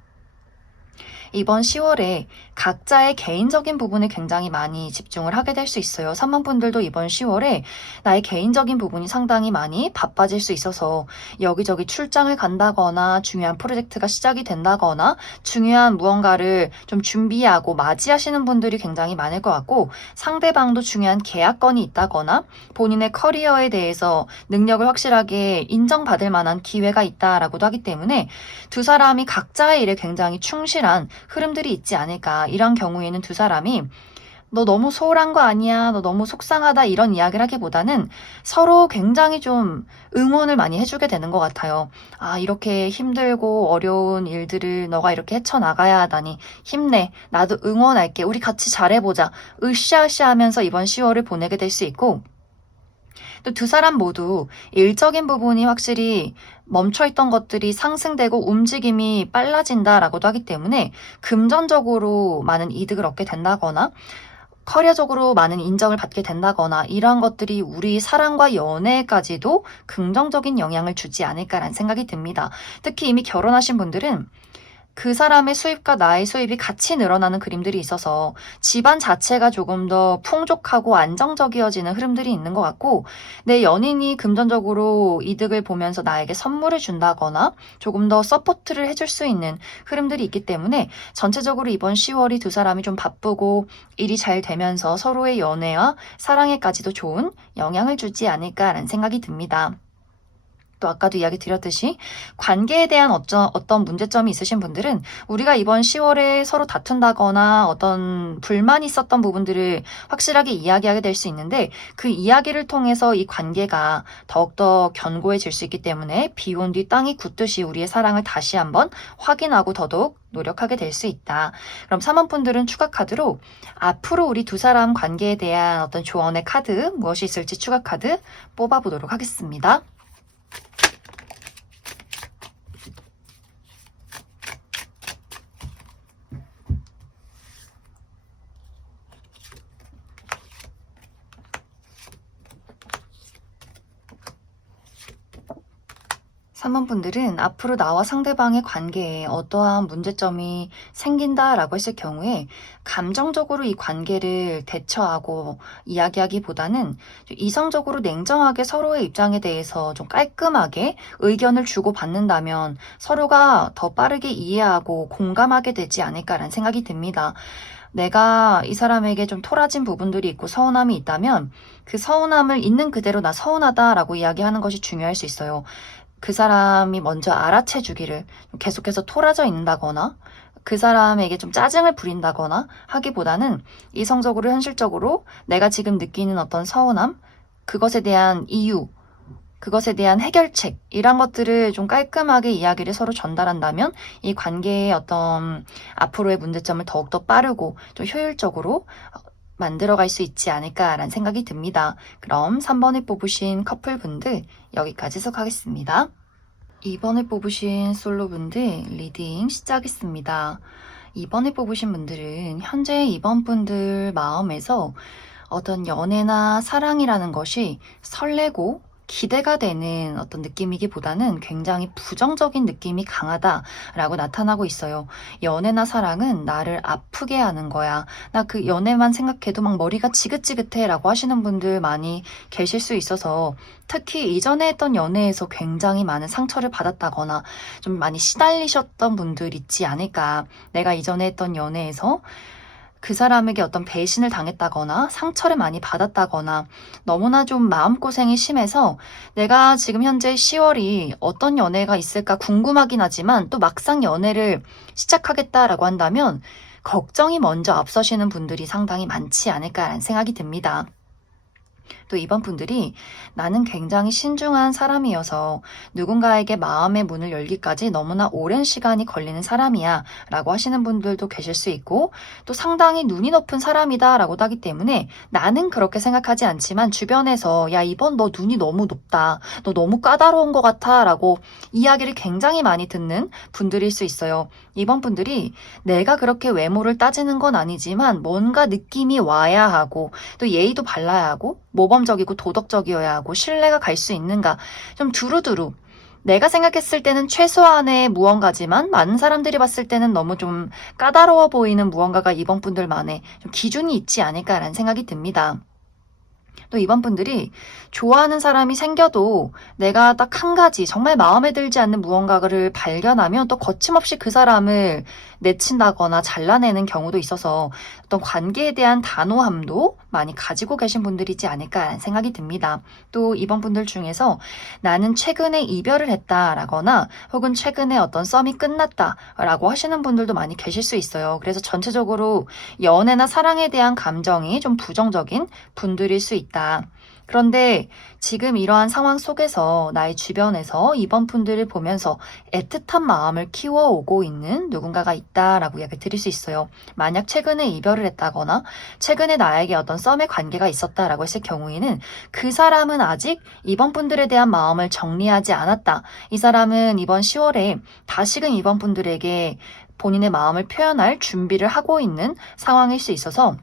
이번 10월에 각자의 개인적인 부분에 굉장히 많이 집중을 하게 될 수 있어요. 3번 분들도 이번 10월에 나의 개인적인 부분이 상당히 많이 바빠질 수 있어서 여기저기 출장을 간다거나 중요한 프로젝트가 시작이 된다거나 중요한 무언가를 좀 준비하고 맞이하시는 분들이 굉장히 많을 것 같고, 상대방도 중요한 계약건이 있다거나 본인의 커리어에 대해서 능력을 확실하게 인정받을 만한 기회가 있다라고도 하기 때문에 두 사람이 각자의 일에 굉장히 충실한 흐름들이 있지 않을까. 이런 경우에는 두 사람이 너 너무 소홀한 거 아니야, 너 너무 속상하다 이런 이야기를 하기보다는 서로 굉장히 좀 응원을 많이 해주게 되는 것 같아요. 아, 이렇게 힘들고 어려운 일들을 너가 이렇게 헤쳐나가야 하다니 힘내, 나도 응원할게, 우리 같이 잘해보자, 으쌰으쌰 하면서 이번 10월을 보내게 될 수 있고, 또 두 사람 모두 일적인 부분이 확실히 멈춰있던 것들이 상승되고 움직임이 빨라진다라고도 하기 때문에 금전적으로 많은 이득을 얻게 된다거나 커리어적으로 많은 인정을 받게 된다거나 이러한 것들이 우리 사랑과 연애까지도 긍정적인 영향을 주지 않을까라는 생각이 듭니다. 특히 이미 결혼하신 분들은 그 사람의 수입과 나의 수입이 같이 늘어나는 그림들이 있어서 집안 자체가 조금 더 풍족하고 안정적이어지는 흐름들이 있는 것 같고, 내 연인이 금전적으로 이득을 보면서 나에게 선물을 준다거나 조금 더 서포트를 해줄 수 있는 흐름들이 있기 때문에 전체적으로 이번 10월이 두 사람이 좀 바쁘고 일이 잘 되면서 서로의 연애와 사랑에까지도 좋은 영향을 주지 않을까라는 생각이 듭니다. 또 아까도 이야기 드렸듯이 관계에 대한 어떤 문제점이 있으신 분들은 우리가 이번 10월에 서로 다툰다거나 어떤 불만이 있었던 부분들을 확실하게 이야기하게 될 수 있는데, 그 이야기를 통해서 이 관계가 더욱더 견고해질 수 있기 때문에 비온 뒤 땅이 굳듯이 우리의 사랑을 다시 한번 확인하고 더더욱 노력하게 될 수 있다. 그럼 3번 분들은 추가 카드로 앞으로 우리 두 사람 관계에 대한 어떤 조언의 카드 무엇이 있을지 추가 카드 뽑아보도록 하겠습니다. 3번 분들은 앞으로 나와 상대방의 관계에 어떠한 문제점이 생긴다라고 했을 경우에 감정적으로 이 관계를 대처하고 이야기하기보다는 이성적으로 냉정하게 서로의 입장에 대해서 좀 깔끔하게 의견을 주고받는다면 서로가 더 빠르게 이해하고 공감하게 되지 않을까라는 생각이 듭니다. 내가 이 사람에게 좀 토라진 부분들이 있고 서운함이 있다면 그 서운함을 있는 그대로 나 서운하다라고 이야기하는 것이 중요할 수 있어요. 그 사람이 먼저 알아채 주기를, 계속해서 토라져 있는다거나 그 사람에게 좀 짜증을 부린다거나 하기보다는 이성적으로 현실적으로 내가 지금 느끼는 어떤 서운함, 그것에 대한 이유, 그것에 대한 해결책, 이런 것들을 좀 깔끔하게 이야기를 서로 전달한다면 이 관계의 어떤 앞으로의 문제점을 더욱더 빠르고 좀 효율적으로 만들어갈 수 있지 않을까라는 생각이 듭니다. 그럼 3번에 뽑으신 커플분들 여기까지 해석하겠습니다. 2번에 뽑으신 솔로분들 리딩 시작했습니다. 2번에 뽑으신 분들은 현재 2번 분들 마음에서 어떤 연애나 사랑이라는 것이 설레고 기대가 되는 어떤 느낌이기보다는 굉장히 부정적인 느낌이 강하다라고 나타나고 있어요. 연애나 사랑은 나를 아프게 하는 거야. 나 그 연애만 생각해도 막 머리가 지긋지긋해 라고 하시는 분들 많이 계실 수 있어서, 특히 이전에 했던 연애에서 굉장히 많은 상처를 받았다거나 좀 많이 시달리셨던 분들 있지 않을까. 내가 이전에 했던 연애에서 그 사람에게 어떤 배신을 당했다거나 상처를 많이 받았다거나 너무나 좀 마음고생이 심해서 내가 지금 현재 10월이 어떤 연애가 있을까 궁금하긴 하지만 또 막상 연애를 시작하겠다라고 한다면 걱정이 먼저 앞서시는 분들이 상당히 많지 않을까라는 생각이 듭니다. 또 이번 분들이 나는 굉장히 신중한 사람이어서 누군가에게 마음의 문을 열기까지 너무나 오랜 시간이 걸리는 사람이야 라고 하시는 분들도 계실 수 있고, 또 상당히 눈이 높은 사람이다 라고도 하기 때문에 나는 그렇게 생각하지 않지만 주변에서 야, 이번 너 눈이 너무 높다, 너 너무 까다로운 것 같아 라고 이야기를 굉장히 많이 듣는 분들일 수 있어요. 이번 분들이 내가 그렇게 외모를 따지는 건 아니지만 뭔가 느낌이 와야 하고 또 예의도 발라야 하고 모범적이고 도덕적이어야 하고 신뢰가 갈 수 있는가, 좀 두루두루 내가 생각했을 때는 최소한의 무언가지만 많은 사람들이 봤을 때는 너무 좀 까다로워 보이는 무언가가 이번 분들만의 좀 기준이 있지 않을까라는 생각이 듭니다. 또 이번 분들이 좋아하는 사람이 생겨도 내가 딱 한 가지 정말 마음에 들지 않는 무언가를 발견하면 또 거침없이 그 사람을 내친다거나 잘라내는 경우도 있어서 어떤 관계에 대한 단호함도 많이 가지고 계신 분들이지 않을까라는 생각이 듭니다. 또 이번 분들 중에서 나는 최근에 이별을 했다라거나 혹은 최근에 어떤 썸이 끝났다라고 하시는 분들도 많이 계실 수 있어요. 그래서 전체적으로 연애나 사랑에 대한 감정이 좀 부정적인 분들일 수 있다. 그런데 지금 이러한 상황 속에서 나의 주변에서 이번 분들을 보면서 애틋한 마음을 키워오고 있는 누군가가 있다라고 이야기 드릴 수 있어요. 만약 최근에 이별을 했다거나 최근에 나에게 어떤 썸의 관계가 있었다라고 했을 경우에는 그 사람은 아직 이번 분들에 대한 마음을 정리하지 않았다. 이 사람은 이번 10월에 다시금 이번 분들에게 본인의 마음을 표현할 준비를 하고 있는 상황일 수 있어서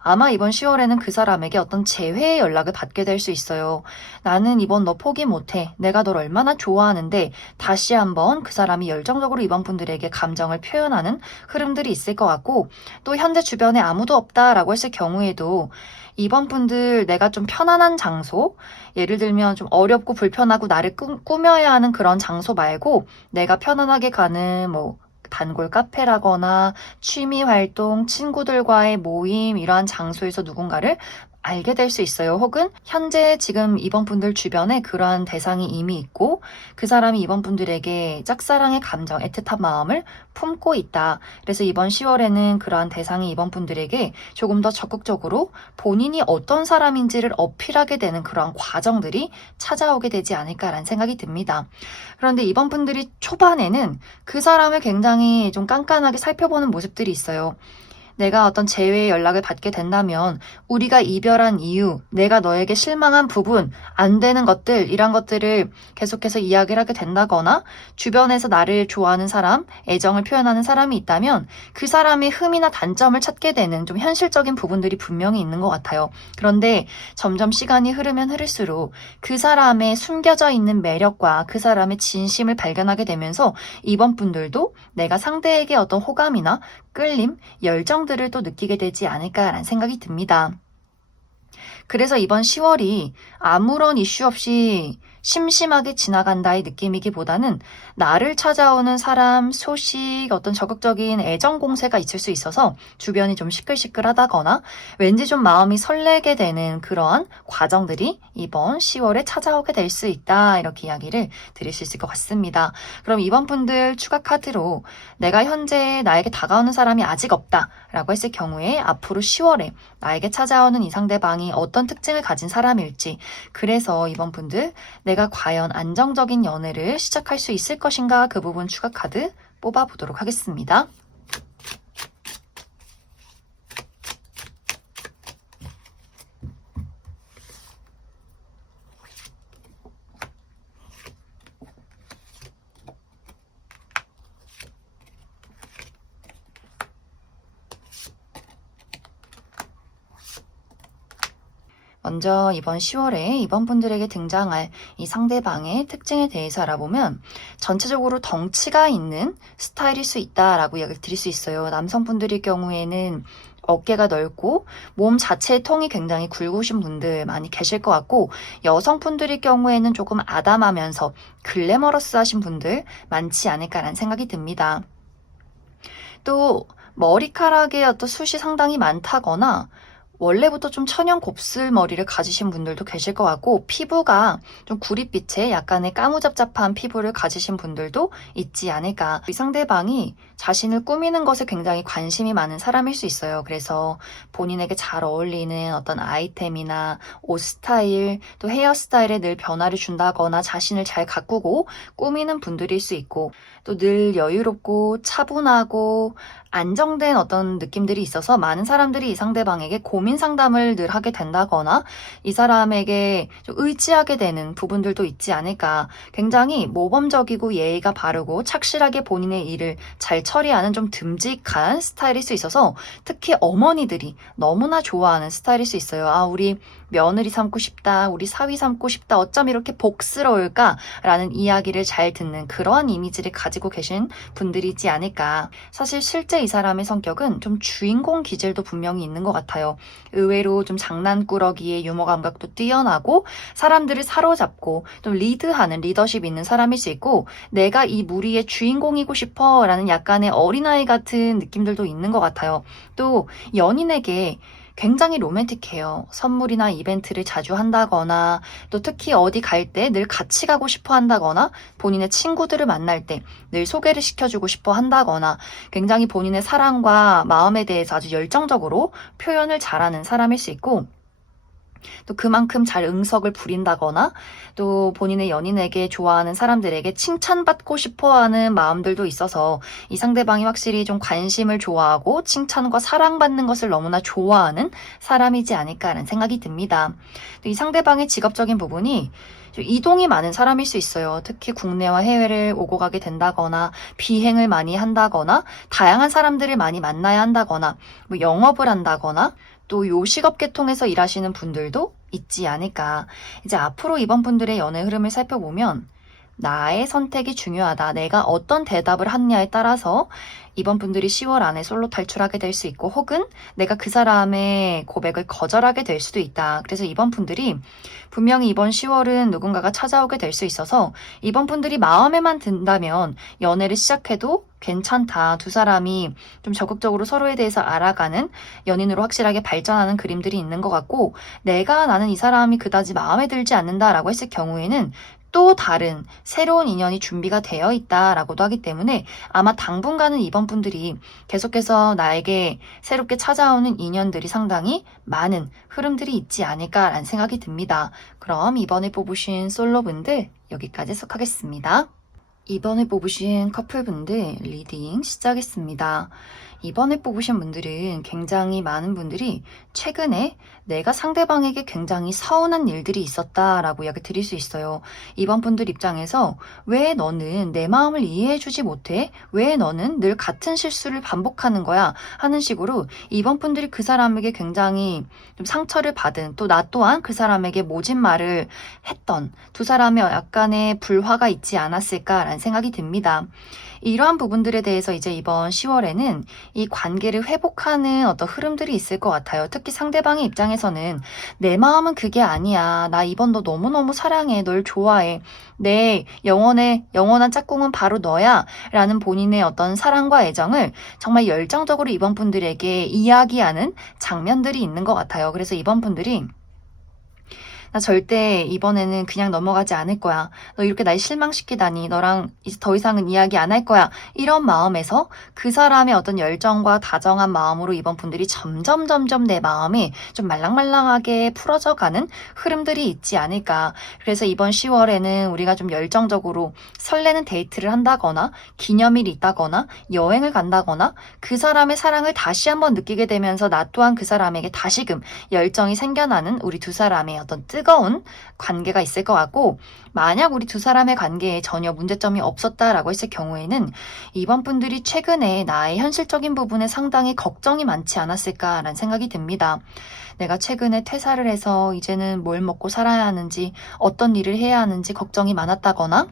아마 이번 10월에는 그 사람에게 어떤 재회의 연락을 받게 될 수 있어요. 나는 이번 너 포기 못해. 내가 널 얼마나 좋아하는데 다시 한번 그 사람이 열정적으로 이번 분들에게 감정을 표현하는 흐름들이 있을 것 같고, 또 현재 주변에 아무도 없다라고 했을 경우에도 이번 분들 내가 좀 편안한 장소, 예를 들면 좀 어렵고 불편하고 나를 꾸며야 하는 그런 장소 말고 내가 편안하게 가는 단골 카페라거나 취미 활동, 친구들과의 모임, 이러한 장소에서 누군가를 알게 될 수 있어요. 혹은 현재 지금 이번 분들 주변에 그러한 대상이 이미 있고 그 사람이 이번 분들에게 짝사랑의 감정, 애틋한 마음을 품고 있다. 그래서 이번 10월에는 그러한 대상이 이번 분들에게 조금 더 적극적으로 본인이 어떤 사람인지를 어필하게 되는 그러한 과정들이 찾아오게 되지 않을까라는 생각이 듭니다. 그런데 이번 분들이 초반에는 그 사람을 굉장히 좀 깐깐하게 살펴보는 모습들이 있어요. 내가 어떤 재회의 연락을 받게 된다면 우리가 이별한 이유, 내가 너에게 실망한 부분, 안 되는 것들, 이런 것들을 계속해서 이야기를 하게 된다거나 주변에서 나를 좋아하는 사람, 애정을 표현하는 사람이 있다면 그 사람의 흠이나 단점을 찾게 되는 좀 현실적인 부분들이 분명히 있는 것 같아요. 그런데 점점 시간이 흐르면 흐를수록 그 사람의 숨겨져 있는 매력과 그 사람의 진심을 발견하게 되면서 이번 분들도 내가 상대에게 어떤 호감이나 끌림, 열정들을 또 느끼게 되지 않을까라는 생각이 듭니다. 그래서 이번 10월이 아무런 이슈 없이 심심하게 지나간다의 느낌이기보다는 나를 찾아오는 사람, 소식, 어떤 적극적인 애정 공세가 있을 수 있어서 주변이 좀 시끌시끌하다거나 왠지 좀 마음이 설레게 되는 그러한 과정들이 이번 10월에 찾아오게 될 수 있다. 이렇게 이야기를 드릴 수 있을 것 같습니다. 그럼 이번 분들 추가 카드로 내가 현재 나에게 다가오는 사람이 아직 없다 라고 했을 경우에 앞으로 10월에 나에게 찾아오는 이 상대방이 어떤 특징을 가진 사람일지, 그래서 이번 분들 내가 과연 안정적인 연애를 시작할 수 있을 것인가, 그 부분 추가 카드 뽑아보도록 하겠습니다. 먼저 이번 10월에 이번 분들에게 등장할 이 상대방의 특징에 대해서 알아보면 전체적으로 덩치가 있는 스타일일 수 있다라고 이야기를 드릴 수 있어요. 남성분들의 경우에는 어깨가 넓고 몸 자체의 통이 굉장히 굵으신 분들 많이 계실 것 같고, 여성분들의 경우에는 조금 아담하면서 글래머러스하신 분들 많지 않을까라는 생각이 듭니다. 또 머리카락의 어떤 숱이 상당히 많다거나 원래부터 좀 천연 곱슬머리를 가지신 분들도 계실 것 같고 피부가 좀 구릿빛의 약간의 까무잡잡한 피부를 가지신 분들도 있지 않을까. 이 상대방이 자신을 꾸미는 것에 굉장히 관심이 많은 사람일 수 있어요. 그래서 본인에게 잘 어울리는 어떤 아이템이나 옷 스타일, 또 헤어스타일에 늘 변화를 준다거나 자신을 잘 가꾸고 꾸미는 분들일 수 있고 또 늘 여유롭고 차분하고 안정된 어떤 느낌들이 있어서 많은 사람들이 이 상대방에게 고민 상담을 늘 하게 된다거나 이 사람에게 좀 의지하게 되는 부분들도 있지 않을까. 굉장히 모범적이고 예의가 바르고 착실하게 본인의 일을 잘 처리하는 좀 듬직한 스타일일 수 있어서 특히 어머니들이 너무나 좋아하는 스타일일 수 있어요. 아, 우리 며느리 삼고 싶다, 우리 사위 삼고 싶다, 어쩜 이렇게 복스러울까? 라는 이야기를 잘 듣는 그러한 이미지를 가지고 계신 분들이지 않을까. 사실 실제 이 사람의 성격은 좀 주인공 기질도 분명히 있는 것 같아요. 의외로 좀 장난꾸러기의 유머 감각도 뛰어나고 사람들을 사로잡고 좀 리드하는 리더십 있는 사람일 수 있고 내가 이 무리의 주인공이고 싶어 라는 약간의 어린아이 같은 느낌들도 있는 것 같아요. 또 연인에게 굉장히 로맨틱해요. 선물이나 이벤트를 자주 한다거나 또 특히 어디 갈 때 늘 같이 가고 싶어 한다거나 본인의 친구들을 만날 때 늘 소개를 시켜주고 싶어 한다거나 굉장히 본인의 사랑과 마음에 대해서 아주 열정적으로 표현을 잘하는 사람일 수 있고 또 그만큼 잘 응석을 부린다거나 또 본인의 연인에게 좋아하는 사람들에게 칭찬받고 싶어하는 마음들도 있어서 이 상대방이 확실히 좀 관심을 좋아하고 칭찬과 사랑받는 것을 너무나 좋아하는 사람이지 않을까라는 생각이 듭니다. 또 이 상대방의 직업적인 부분이 이동이 많은 사람일 수 있어요. 특히 국내와 해외를 오고 가게 된다거나 비행을 많이 한다거나 다양한 사람들을 많이 만나야 한다거나 뭐 영업을 한다거나 또 요식업계 통해서 일하시는 분들도 있지 않을까. 이제 앞으로 이번 분들의 연애 흐름을 살펴보면 나의 선택이 중요하다. 내가 어떤 대답을 하느냐에 따라서 이번 분들이 10월 안에 솔로 탈출하게 될 수 있고 혹은 내가 그 사람의 고백을 거절하게 될 수도 있다. 그래서 이번 분들이 분명히 이번 10월은 누군가가 찾아오게 될 수 있어서 이번 분들이 마음에만 든다면 연애를 시작해도 괜찮다. 두 사람이 좀 적극적으로 서로에 대해서 알아가는 연인으로 확실하게 발전하는 그림들이 있는 것 같고 나는 이 사람이 그다지 마음에 들지 않는다라고 했을 경우에는 또 다른 새로운 인연이 준비가 되어 있다라고도 하기 때문에 아마 당분간은 이번 분들이 계속해서 나에게 새롭게 찾아오는 인연들이 상당히 많은 흐름들이 있지 않을까라는 생각이 듭니다. 그럼 이번에 뽑으신 솔로분들 여기까지 해석하겠습니다. 이번에 뽑으신 커플분들 리딩 시작했습니다. 이번에 뽑으신 분들은 굉장히 많은 분들이 최근에 내가 상대방에게 굉장히 서운한 일들이 있었다라고 이야기 드릴 수 있어요. 이번 분들 입장에서 왜 너는 내 마음을 이해해주지 못해? 왜 너는 늘 같은 실수를 반복하는 거야? 하는 식으로 이번 분들이 그 사람에게 굉장히 좀 상처를 받은 또 나 또한 그 사람에게 모진 말을 했던 두 사람의 약간의 불화가 있지 않았을까라는 생각이 듭니다. 이러한 부분들에 대해서 이제 이번 10월에는 이 관계를 회복하는 어떤 흐름들이 있을 것 같아요. 특히 상대방의 입장에서는 내 마음은 그게 아니야. 나 이번 너 너무너무 사랑해. 널 좋아해. 내 영원한 짝꿍은 바로 너야. 라는 본인의 어떤 사랑과 애정을 정말 열정적으로 이번 분들에게 이야기하는 장면들이 있는 것 같아요. 그래서 이번 분들이 나 절대 이번에는 그냥 넘어가지 않을 거야. 너 이렇게 날 실망시키다니 너랑 이제 더 이상은 이야기 안 할 거야. 이런 마음에서 그 사람의 어떤 열정과 다정한 마음으로 이번 분들이 점점 내 마음이 좀 말랑말랑하게 풀어져 가는 흐름들이 있지 않을까. 그래서 이번 10월에는 우리가 좀 열정적으로 설레는 데이트를 한다거나 기념일이 있다거나 여행을 간다거나 그 사람의 사랑을 다시 한번 느끼게 되면서 나 또한 그 사람에게 다시금 열정이 생겨나는 우리 두 사람의 어떤 뜨거운 관계가 있을 것 같고 만약 우리 두 사람의 관계에 전혀 문제점이 없었다라고 했을 경우에는 이번 분들이 최근에 나의 현실적인 부분에 상당히 걱정이 많지 않았을까라는 생각이 듭니다. 내가 최근에 퇴사를 해서 이제는 뭘 먹고 살아야 하는지 어떤 일을 해야 하는지 걱정이 많았다거나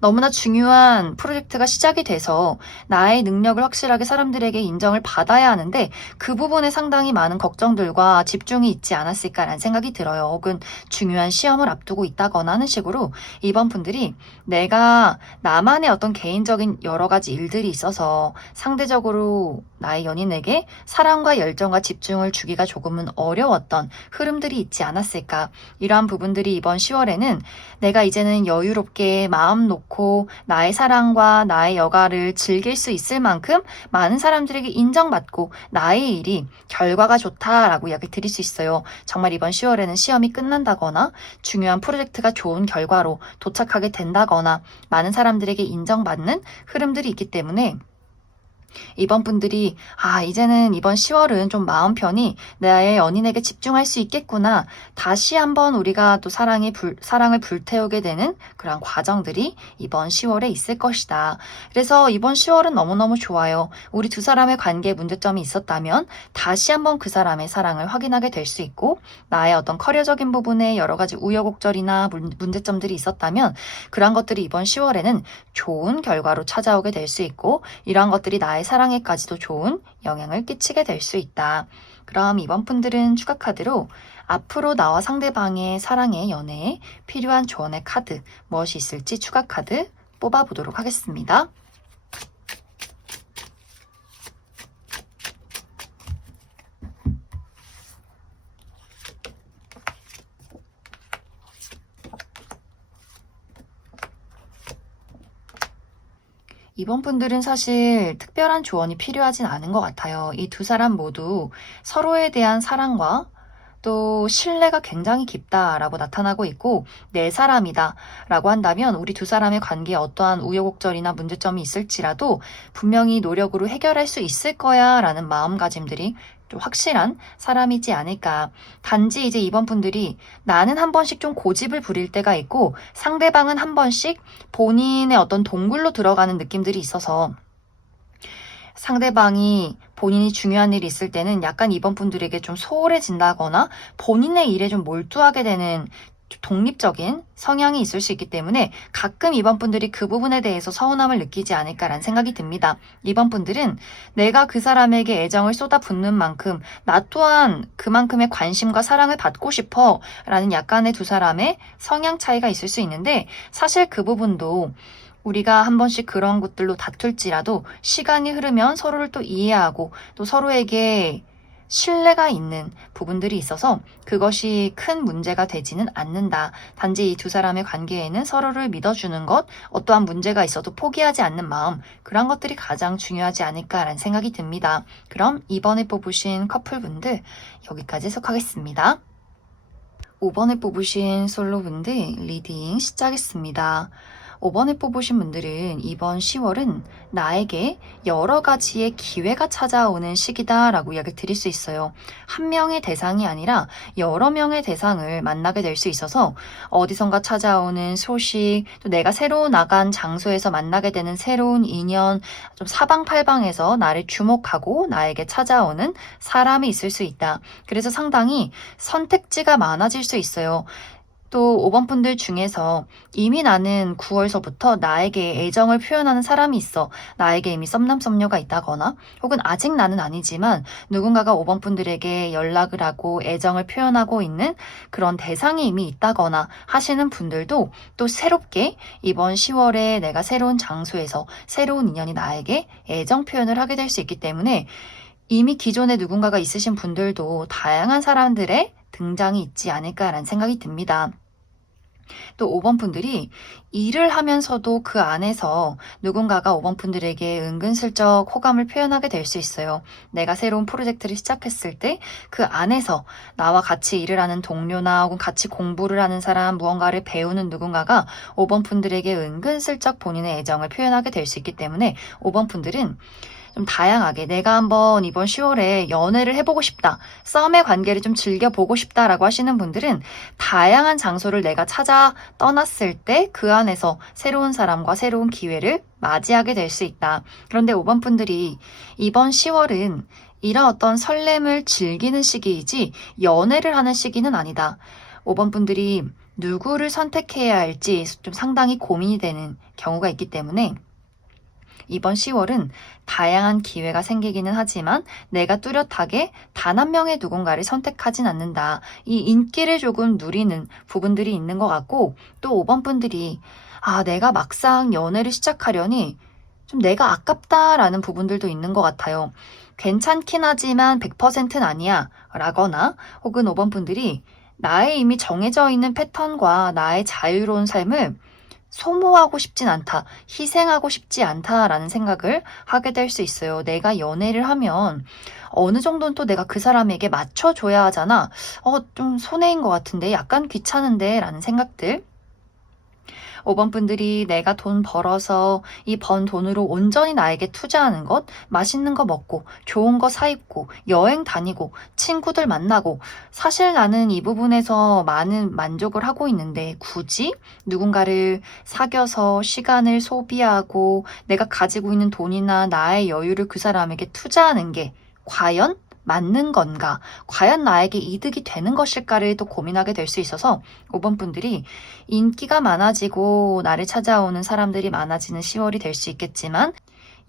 너무나 중요한 프로젝트가 시작이 돼서 나의 능력을 확실하게 사람들에게 인정을 받아야 하는데 그 부분에 상당히 많은 걱정들과 집중이 있지 않았을까라는 생각이 들어요. 혹은 중요한 시험을 앞두고 있다거나 하는 식으로 이번 분들이 내가 나만의 어떤 개인적인 여러 가지 일들이 있어서 상대적으로 나의 연인에게 사랑과 열정과 집중을 주기가 조금은 어려웠던 흐름들이 있지 않았을까. 이러한 부분들이 이번 10월에는 내가 이제는 여유롭게 마음 놓고 나의 사랑과 나의 여가를 즐길 수 있을 만큼 많은 사람들에게 인정받고 나의 일이 결과가 좋다라고 이야기 드릴 수 있어요. 정말 이번 10월에는 시험이 끝난다거나 중요한 프로젝트가 좋은 결과로 도착하게 된다거나 많은 사람들에게 인정받는 흐름들이 있기 때문에 이번 분들이 이제는 이번 10월은 좀 마음 편히 나의 연인에게 집중할 수 있겠구나. 다시 한번 우리가 또 사랑을 불태우게 되는 그런 과정들이 이번 10월에 있을 것이다. 그래서 이번 10월은 너무너무 좋아요. 우리 두 사람의 관계에 문제점이 있었다면 다시 한번 그 사람의 사랑을 확인하게 될 수 있고 나의 어떤 커리어적인 부분에 여러 가지 우여곡절이나 문제점들이 있었다면 그런 것들이 이번 10월에는 좋은 결과로 찾아오게 될 수 있고 이러한 것들이 나의 사랑에까지도 좋은 영향을 끼치게 될 수 있다. 그럼 이번 분들은 추가 카드로 앞으로 나와 상대방의 사랑에 연애에 필요한 조언의 카드 무엇이 있을지 추가 카드 뽑아보도록 하겠습니다. 이번 분들은 사실 특별한 조언이 필요하진 않은 것 같아요. 이 두 사람 모두 서로에 대한 사랑과 또 신뢰가 굉장히 깊다라고 나타나고 있고 내 사람이다 라고 한다면 우리 두 사람의 관계에 어떠한 우여곡절이나 문제점이 있을지라도 분명히 노력으로 해결할 수 있을 거야 라는 마음가짐들이 좀 확실한 사람이지 않을까. 단지 이제 이번 분들이 나는 한 번씩 좀 고집을 부릴 때가 있고 상대방은 한 번씩 본인의 어떤 동굴로 들어가는 느낌들이 있어서 상대방이 본인이 중요한 일이 있을 때는 약간 이번 분들에게 좀 소홀해진다거나 본인의 일에 좀 몰두하게 되는 독립적인 성향이 있을 수 있기 때문에 가끔 이번 분들이 그 부분에 대해서 서운함을 느끼지 않을까라는 생각이 듭니다. 이번 분들은 내가 그 사람에게 애정을 쏟아붓는 만큼 나 또한 그만큼의 관심과 사랑을 받고 싶어 라는 약간의 두 사람의 성향 차이가 있을 수 있는데 사실 그 부분도 우리가 한 번씩 그런 것들로 다툴지라도 시간이 흐르면 서로를 또 이해하고 또 서로에게 신뢰가 있는 부분들이 있어서 그것이 큰 문제가 되지는 않는다. 단지 이 두 사람의 관계에는 서로를 믿어주는 것, 어떠한 문제가 있어도 포기하지 않는 마음, 그런 것들이 가장 중요하지 않을까라는 생각이 듭니다. 그럼 이번에 뽑으신 커플분들 여기까지 해석하겠습니다. 5번에 뽑으신 솔로분들 리딩 시작했습니다. 5번에 뽑으신 분들은 이번 10월은 나에게 여러 가지의 기회가 찾아오는 시기다라고 이야기를 드릴 수 있어요. 한 명의 대상이 아니라 여러 명의 대상을 만나게 될 수 있어서 어디선가 찾아오는 소식, 또 내가 새로 나간 장소에서 만나게 되는 새로운 인연, 좀 사방팔방에서 나를 주목하고 나에게 찾아오는 사람이 있을 수 있다. 그래서 상당히 선택지가 많아질 수 있어요. 또 5번 분들 중에서 이미 나는 9월서부터 나에게 애정을 표현하는 사람이 있어. 나에게 이미 썸남썸녀가 있다거나 혹은 아직 나는 아니지만 누군가가 5번 분들에게 연락을 하고 애정을 표현하고 있는 그런 대상이 이미 있다거나 하시는 분들도 또 새롭게 이번 10월에 내가 새로운 장소에서 새로운 인연이 나에게 애정 표현을 하게 될 수 있기 때문에 이미 기존에 누군가가 있으신 분들도 다양한 사람들의 등장이 있지 않을까라는 생각이 듭니다. 또 5번 분들이 일을 하면서도 그 안에서 누군가가 5번 분들에게 은근슬쩍 호감을 표현하게 될 수 있어요. 내가 새로운 프로젝트를 시작했을 때 그 안에서 나와 같이 일을 하는 동료나 혹은 같이 공부를 하는 사람, 무언가를 배우는 누군가가 5번 분들에게 은근슬쩍 본인의 애정을 표현하게 될 수 있기 때문에 5번 분들은 좀 다양하게 내가 한번 이번 10월에 연애를 해보고 싶다. 썸의 관계를 좀 즐겨보고 싶다라고 하시는 분들은 다양한 장소를 내가 찾아 떠났을 때 그 안에서 새로운 사람과 새로운 기회를 맞이하게 될 수 있다. 그런데 5번 분들이 이번 10월은 이런 어떤 설렘을 즐기는 시기이지 연애를 하는 시기는 아니다. 5번 분들이 누구를 선택해야 할지 좀 상당히 고민이 되는 경우가 있기 때문에 이번 10월은 다양한 기회가 생기기는 하지만 내가 뚜렷하게 단 한 명의 누군가를 선택하진 않는다. 이 인기를 조금 누리는 부분들이 있는 것 같고, 또 5번 분들이 내가 막상 연애를 시작하려니 좀 내가 아깝다라는 부분들도 있는 것 같아요. 괜찮긴 하지만 100%는 아니야 라거나, 혹은 5번 분들이 나의 이미 정해져 있는 패턴과 나의 자유로운 삶을 소모하고 싶진 않다, 희생하고 싶지 않다라는 생각을 하게 될 수 있어요. 내가 연애를 하면 어느 정도는 또 내가 그 사람에게 맞춰줘야 하잖아. 좀 손해인 것 같은데, 약간 귀찮은데 라는 생각들. 5번 분들이 내가 돈 벌어서 이 번 돈으로 온전히 나에게 투자하는 것, 맛있는 거 먹고, 좋은 거 사 입고, 여행 다니고, 친구들 만나고, 사실 나는 이 부분에서 많은 만족을 하고 있는데 굳이 누군가를 사귀어서 시간을 소비하고 내가 가지고 있는 돈이나 나의 여유를 그 사람에게 투자하는 게 과연 맞는 건가? 과연 나에게 이득이 되는 것일까를 또 고민하게 될 수 있어서 5번 분들이 인기가 많아지고 나를 찾아오는 사람들이 많아지는 10월이 될 수 있겠지만,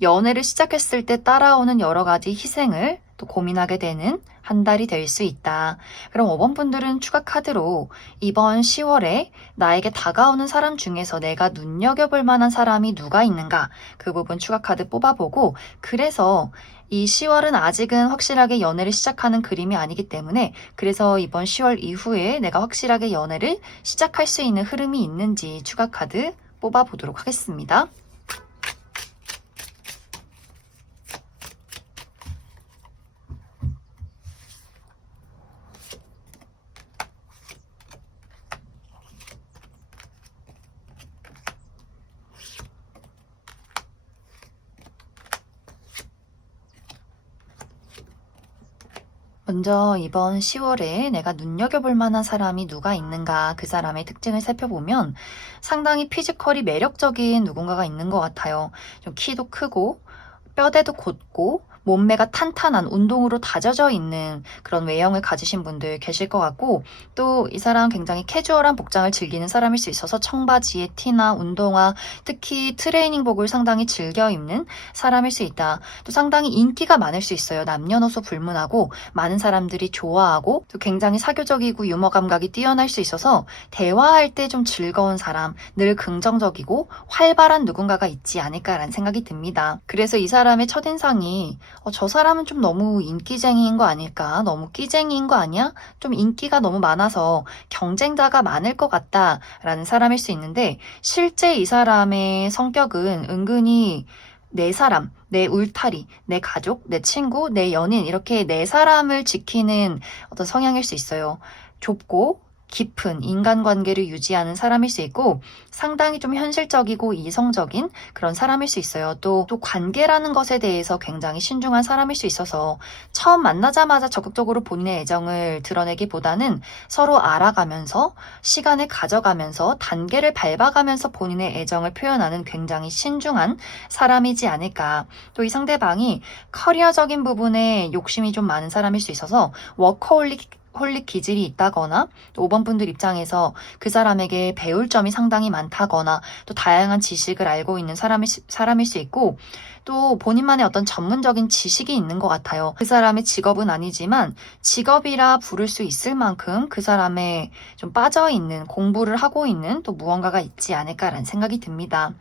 연애를 시작했을 때 따라오는 여러 가지 희생을 또 고민하게 되는 한 달이 될 수 있다. 그럼 5번 분들은 추가 카드로 이번 10월에 나에게 다가오는 사람 중에서 내가 눈여겨볼 만한 사람이 누가 있는가, 그 부분 추가 카드 뽑아보고, 그래서 이 10월은 아직은 확실하게 연애를 시작하는 그림이 아니기 때문에, 그래서 이번 10월 이후에 내가 확실하게 연애를 시작할 수 있는 흐름이 있는지 추가 카드 뽑아보도록 하겠습니다. 먼저 이번 10월에 내가 눈여겨볼 만한 사람이 누가 있는가, 그 사람의 특징을 살펴보면 상당히 피지컬이 매력적인 누군가가 있는 것 같아요. 좀 키도 크고 뼈대도 곧고 몸매가 탄탄한, 운동으로 다져져 있는 그런 외형을 가지신 분들 계실 것 같고, 또 이 사람 굉장히 캐주얼한 복장을 즐기는 사람일 수 있어서 청바지에 티나 운동화, 특히 트레이닝복을 상당히 즐겨 입는 사람일 수 있다. 또 상당히 인기가 많을 수 있어요. 남녀노소 불문하고 많은 사람들이 좋아하고, 또 굉장히 사교적이고 유머 감각이 뛰어날 수 있어서 대화할 때 좀 즐거운 사람, 늘 긍정적이고 활발한 누군가가 있지 않을까라는 생각이 듭니다. 그래서 이 사람의 첫인상이 저 사람은 좀 너무 인기쟁이인 거 아닐까? 너무 끼쟁이인 거 아니야? 좀 인기가 너무 많아서 경쟁자가 많을 것 같다라는 사람일 수 있는데, 실제 이 사람의 성격은 은근히 내 사람, 내 울타리, 내 가족, 내 친구, 내 연인, 이렇게 내 사람을 지키는 어떤 성향일 수 있어요. 좁고 깊은 인간관계를 유지하는 사람일 수 있고, 상당히 좀 현실적이고 이성적인 그런 사람일 수 있어요. 또 관계라는 것에 대해서 굉장히 신중한 사람일 수 있어서 처음 만나자마자 적극적으로 본인의 애정을 드러내기보다는 서로 알아가면서 시간을 가져가면서 단계를 밟아가면서 본인의 애정을 표현하는 굉장히 신중한 사람이지 않을까. 또 이 상대방이 커리어적인 부분에 욕심이 좀 많은 사람일 수 있어서 워커홀릭 기질이 있다거나, 또 5번 분들 입장에서 그 사람에게 배울 점이 상당히 많다거나, 또 다양한 지식을 알고 있는 사람일 수 있고, 또 본인만의 어떤 전문적인 지식이 있는 것 같아요. 그 사람의 직업은 아니지만 직업이라 부를 수 있을 만큼 그 사람의 좀 빠져있는, 공부를 하고 있는 또 무언가가 있지 않을까라는 생각이 듭니다.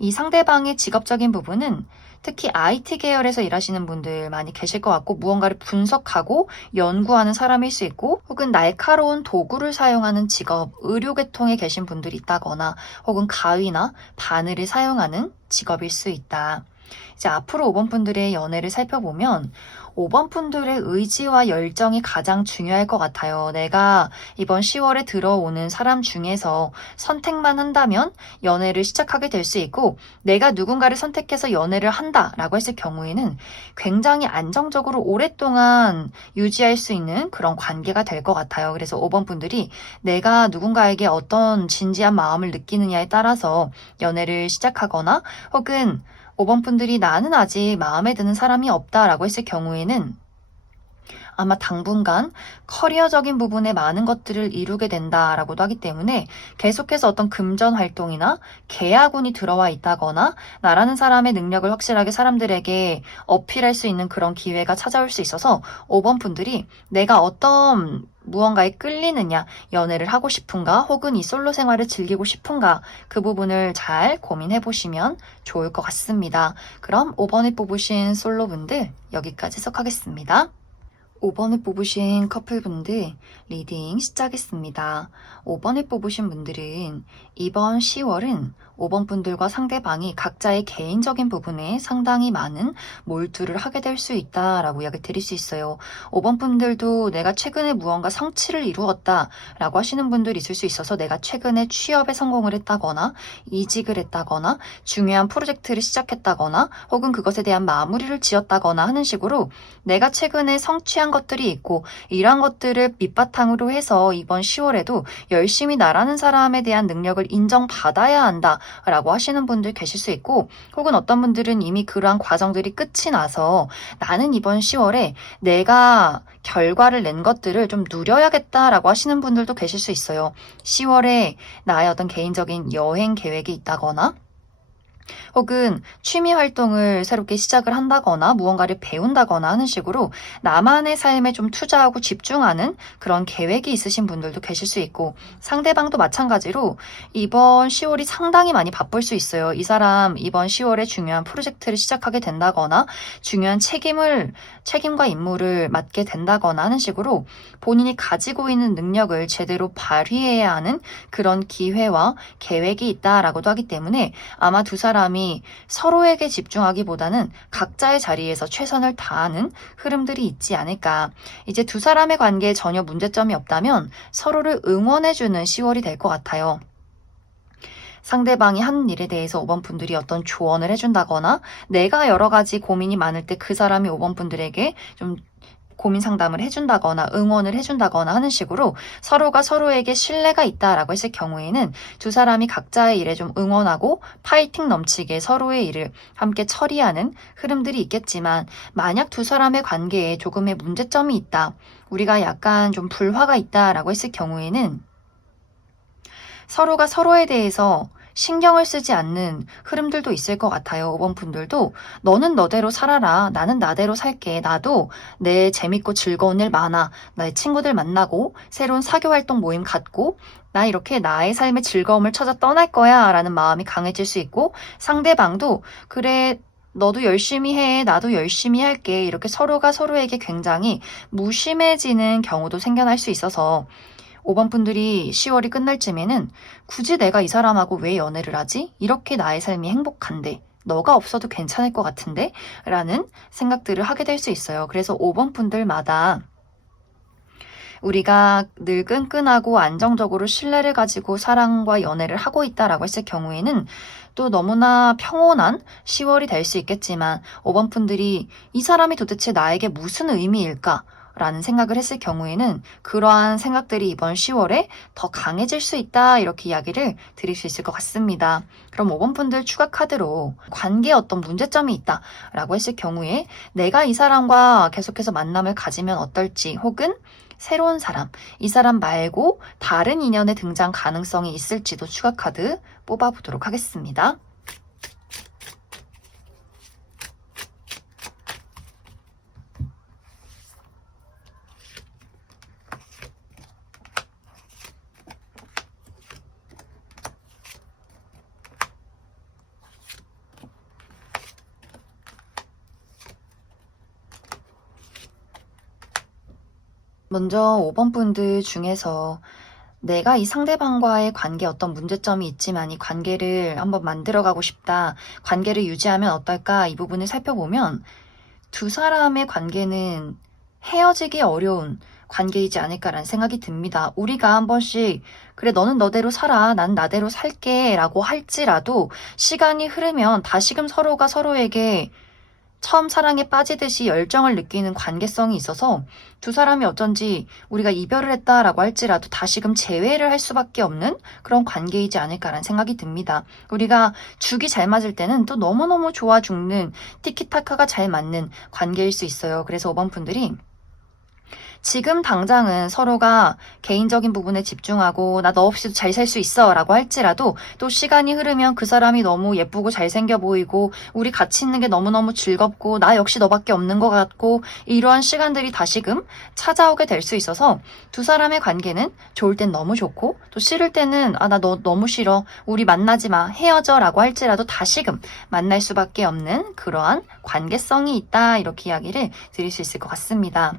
이 상대방의 직업적인 부분은 특히 IT 계열에서 일하시는 분들 많이 계실 것 같고, 무언가를 분석하고 연구하는 사람일 수 있고, 혹은 날카로운 도구를 사용하는 직업, 의료계통에 계신 분들이 있다거나, 혹은 가위나 바늘을 사용하는 직업일 수 있다. 이제 앞으로 5번 분들의 연애를 살펴보면 5번 분들의 의지와 열정이 가장 중요할 것 같아요. 내가 이번 10월에 들어오는 사람 중에서 선택만 한다면 연애를 시작하게 될 수 있고, 내가 누군가를 선택해서 연애를 한다라고 했을 경우에는 굉장히 안정적으로 오랫동안 유지할 수 있는 그런 관계가 될 것 같아요. 그래서 5번 분들이 내가 누군가에게 어떤 진지한 마음을 느끼느냐에 따라서 연애를 시작하거나, 혹은 5번 분들이 나는 아직 마음에 드는 사람이 없다라고 했을 경우에는 아마 당분간 커리어적인 부분에 많은 것들을 이루게 된다라고도 하기 때문에 계속해서 어떤 금전 활동이나 계약운이 들어와 있다거나 나라는 사람의 능력을 확실하게 사람들에게 어필할 수 있는 그런 기회가 찾아올 수 있어서 5번 분들이 내가 어떤 무언가에 끌리느냐, 연애를 하고 싶은가, 혹은 이 솔로 생활을 즐기고 싶은가, 그 부분을 잘 고민해 보시면 좋을 것 같습니다. 그럼 5번에 뽑으신 솔로분들 여기까지 해석하겠습니다. 5번을 뽑으신 커플분들 리딩 시작했습니다. 5번을 뽑으신 분들은 이번 10월은 5번 분들과 상대방이 각자의 개인적인 부분에 상당히 많은 몰두를 하게 될 수 있다라고 이야기 드릴 수 있어요. 5번 분들도 내가 최근에 무언가 성취를 이루었다라고 하시는 분들이 있을 수 있어서 내가 최근에 취업에 성공을 했다거나 이직을 했다거나 중요한 프로젝트를 시작했다거나 혹은 그것에 대한 마무리를 지었다거나 하는 식으로 내가 최근에 성취한 것들이 있고 이러한 것들을 밑바탕으로 해서 이번 10월에도 열심히 나라는 사람에 대한 능력을 인정받아야 한다 라고 하시는 분들 계실 수 있고 혹은 어떤 분들은 이미 그러한 과정들이 끝이 나서 나는 이번 10월에 내가 결과를 낸 것들을 좀 누려야겠다라고 하시는 분들도 계실 수 있어요. 10월에 나의 어떤 개인적인 여행 계획이 있다거나 혹은 취미 활동을 새롭게 시작을 한다거나 무언가를 배운다거나 하는 식으로 나만의 삶에 좀 투자하고 집중하는 그런 계획이 있으신 분들도 계실 수 있고 상대방도 마찬가지로 이번 10월이 상당히 많이 바쁠 수 있어요. 이 사람 이번 10월에 중요한 프로젝트를 시작하게 된다거나 중요한 책임과 임무를 맡게 된다거나 하는 식으로 본인이 가지고 있는 능력을 제대로 발휘해야 하는 그런 기회와 계획이 있다라고도 하기 때문에 아마 두 사람이 서로에게 집중하기보다는 각자의 자리에서 최선을 다하는 흐름들이 있지 않을까. 이제 두 사람의 관계에 전혀 문제점이 없다면 서로를 응원해주는 10월이 될 것 같아요. 상대방이 하는 일에 대해서 5번 분들이 어떤 조언을 해준다거나 내가 여러 가지 고민이 많을 때 그 사람이 5번 분들에게 좀 고민 상담을 해준다거나 응원을 해준다거나 하는 식으로 서로가 서로에게 신뢰가 있다라고 했을 경우에는 두 사람이 각자의 일에 좀 응원하고 파이팅 넘치게 서로의 일을 함께 처리하는 흐름들이 있겠지만 만약 두 사람의 관계에 조금의 문제점이 있다, 우리가 약간 좀 불화가 있다라고 했을 경우에는 서로가 서로에 대해서 신경을 쓰지 않는 흐름들도 있을 것 같아요. 5번 분들도 너는 너대로 살아라. 나는 나대로 살게. 나도 내 재밌고 즐거운 일 많아. 나의 친구들 만나고 새로운 사교 활동 모임 갖고 나 이렇게 나의 삶의 즐거움을 찾아 떠날 거야 라는 마음이 강해질 수 있고 상대방도 그래 너도 열심히 해. 나도 열심히 할게. 이렇게 서로가 서로에게 굉장히 무심해지는 경우도 생겨날 수 있어서 5번 분들이 10월이 끝날 쯤에는 굳이 내가 이 사람하고 왜 연애를 하지? 이렇게 나의 삶이 행복한데 너가 없어도 괜찮을 것 같은데? 라는 생각들을 하게 될 수 있어요. 그래서 5번 분들마다 우리가 늘 끈끈하고 안정적으로 신뢰를 가지고 사랑과 연애를 하고 있다라고 했을 경우에는 또 너무나 평온한 10월이 될 수 있겠지만 5번 분들이 이 사람이 도대체 나에게 무슨 의미일까? 라는 생각을 했을 경우에는 그러한 생각들이 이번 10월에 더 강해질 수 있다 이렇게 이야기를 드릴 수 있을 것 같습니다. 그럼 5번 분들 추가 카드로 관계에 어떤 문제점이 있다 라고 했을 경우에 내가 이 사람과 계속해서 만남을 가지면 어떨지 혹은 새로운 사람, 이 사람 말고 다른 인연의 등장 가능성이 있을지도 추가 카드 뽑아보도록 하겠습니다. 먼저 5번 분들 중에서 내가 이 상대방과의 관계에 어떤 문제점이 있지만 이 관계를 한번 만들어가고 싶다. 관계를 유지하면 어떨까? 이 부분을 살펴보면 두 사람의 관계는 헤어지기 어려운 관계이지 않을까라는 생각이 듭니다. 우리가 한 번씩 그래 너는 너대로 살아. 난 나대로 살게 라고 할지라도 시간이 흐르면 다시금 서로가 서로에게 처음 사랑에 빠지듯이 열정을 느끼는 관계성이 있어서 두 사람이 어쩐지 우리가 이별을 했다라고 할지라도 다시금 재회를 할 수밖에 없는 그런 관계이지 않을까라는 생각이 듭니다. 우리가 죽이 잘 맞을 때는 또 너무너무 좋아 죽는 티키타카가 잘 맞는 관계일 수 있어요. 그래서 5번 분들이 지금 당장은 서로가 개인적인 부분에 집중하고 나 너 없이도 잘 살 수 있어 라고 할지라도 또 시간이 흐르면 그 사람이 너무 예쁘고 잘생겨 보이고 우리 같이 있는 게 너무너무 즐겁고 나 역시 너밖에 없는 것 같고 이러한 시간들이 다시금 찾아오게 될 수 있어서 두 사람의 관계는 좋을 땐 너무 좋고 또 싫을 때는 나 너 너무 싫어 우리 만나지 마 헤어져 라고 할지라도 다시금 만날 수밖에 없는 그러한 관계성이 있다 이렇게 이야기를 드릴 수 있을 것 같습니다.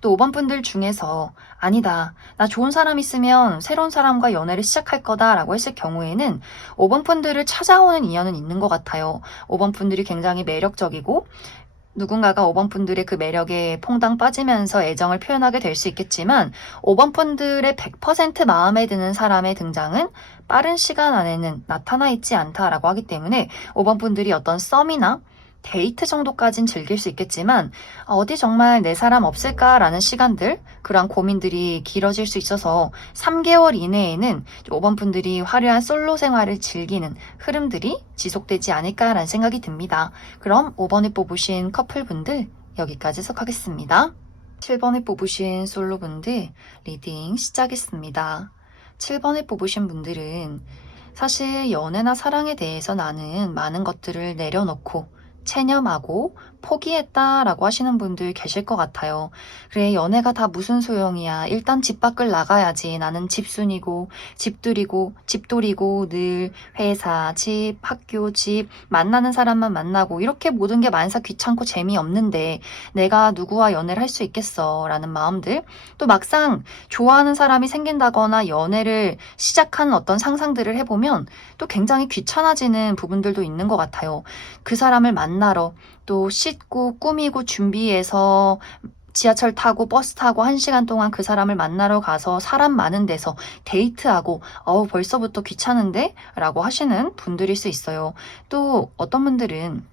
또 5번 분들 중에서 아니다. 나 좋은 사람 있으면 새로운 사람과 연애를 시작할 거다 라고 했을 경우에는 5번 분들을 찾아오는 인연은 있는 것 같아요. 5번 분들이 굉장히 매력적이고 누군가가 5번 분들의 그 매력에 퐁당 빠지면서 애정을 표현하게 될 수 있겠지만 5번 분들의 100% 마음에 드는 사람의 등장은 빠른 시간 안에는 나타나 있지 않다라고 하기 때문에 5번 분들이 어떤 썸이나 데이트 정도까진 즐길 수 있겠지만 어디 정말 내 사람 없을까라는 시간들 그런 고민들이 길어질 수 있어서 3개월 이내에는 5번 분들이 화려한 솔로 생활을 즐기는 흐름들이 지속되지 않을까라는 생각이 듭니다. 그럼 5번에 뽑으신 커플분들 여기까지 해석하겠습니다. 7번에 뽑으신 솔로분들 리딩 시작했습니다. 7번에 뽑으신 분들은 사실 연애나 사랑에 대해서 나는 많은 것들을 내려놓고 체념하고 포기했다라고 하시는 분들 계실 것 같아요. 그래, 연애가 다 무슨 소용이야. 일단 집 밖을 나가야지. 나는 집순이고, 집들이고, 집돌이고, 늘 회사, 집, 학교, 집, 만나는 사람만 만나고, 이렇게 모든 게 만사 귀찮고 재미없는데, 내가 누구와 연애를 할 수 있겠어. 라는 마음들. 또 막상 좋아하는 사람이 생긴다거나 연애를 시작하는 어떤 상상들을 해보면, 또 굉장히 귀찮아지는 부분들도 있는 것 같아요. 그 사람을 만나러 또 씻고 꾸미고 준비해서 지하철 타고 버스 타고 1시간 동안 그 사람을 만나러 가서 사람 많은 데서 데이트하고 벌써부터 귀찮은데? 라고 하시는 분들일 수 있어요. 또 어떤 분들은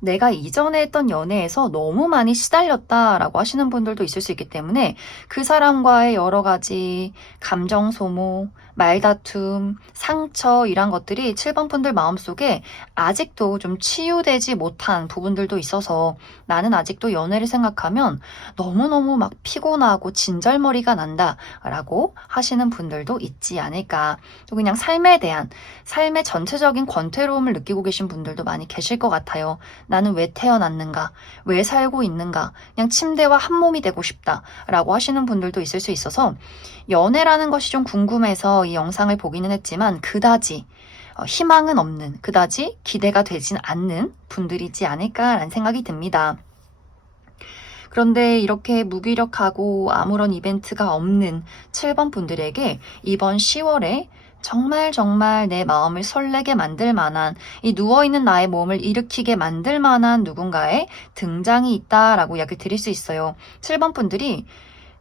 내가 이전에 했던 연애에서 너무 많이 시달렸다라고 하시는 분들도 있을 수 있기 때문에 그 사람과의 여러 가지 감정 소모, 말다툼, 상처 이런 것들이 7번 분들 마음속에 아직도 좀 치유되지 못한 부분들도 있어서 나는 아직도 연애를 생각하면 너무너무 막 피곤하고 진절머리가 난다라고 하시는 분들도 있지 않을까. 또 그냥 삶에 대한 삶의 전체적인 권태로움을 느끼고 계신 분들도 많이 계실 것 같아요. 나는 왜 태어났는가? 왜 살고 있는가? 그냥 침대와 한 몸이 되고 싶다. 라고 하시는 분들도 있을 수 있어서 연애라는 것이 좀 궁금해서 이 영상을 보기는 했지만 그다지 희망은 없는, 그다지 기대가 되진 않는 분들이지 않을까라는 생각이 듭니다. 그런데 이렇게 무기력하고 아무런 이벤트가 없는 7번 분들에게 이번 10월에 정말 내 마음을 설레게 만들 만한 이 누워있는 나의 몸을 일으키게 만들 만한 누군가의 등장이 있다라고 이야기 드릴 수 있어요. 7번 분들이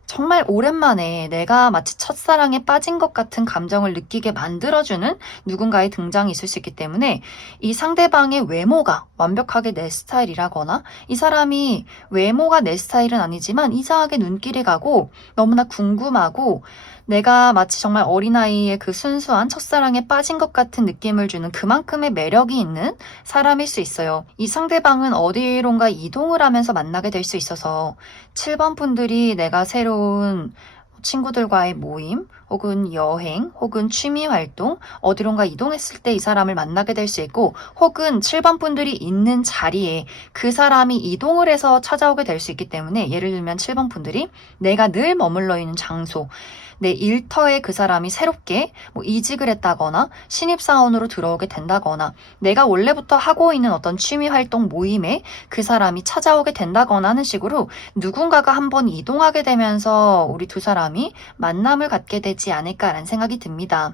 정말 오랜만에 내가 마치 첫사랑에 빠진 것 같은 감정을 느끼게 만들어주는 누군가의 등장이 있을 수 있기 때문에 이 상대방의 외모가 완벽하게 내 스타일이라거나 이 사람이 외모가 내 스타일은 아니지만 이상하게 눈길이 가고 너무나 궁금하고 내가 마치 정말 어린아이의 그 순수한 첫사랑에 빠진 것 같은 느낌을 주는 그만큼의 매력이 있는 사람일 수 있어요. 이 상대방은 어디론가 이동을 하면서 만나게 될 수 있어서 7번 분들이 내가 새로운 친구들과의 모임, 혹은 여행, 혹은 취미 활동, 어디론가 이동했을 때 이 사람을 만나게 될 수 있고, 혹은 7번 분들이 있는 자리에 그 사람이 이동을 해서 찾아오게 될 수 있기 때문에 예를 들면 7번 분들이 내가 늘 머물러 있는 장소, 내 일터에 그 사람이 새롭게 이직을 했다거나 신입사원으로 들어오게 된다거나 내가 원래부터 하고 있는 어떤 취미 활동 모임에 그 사람이 찾아오게 된다거나 하는 식으로 누군가가 한번 이동하게 되면서 우리 두 사람이 만남을 갖게 되지 않을까라는 생각이 듭니다.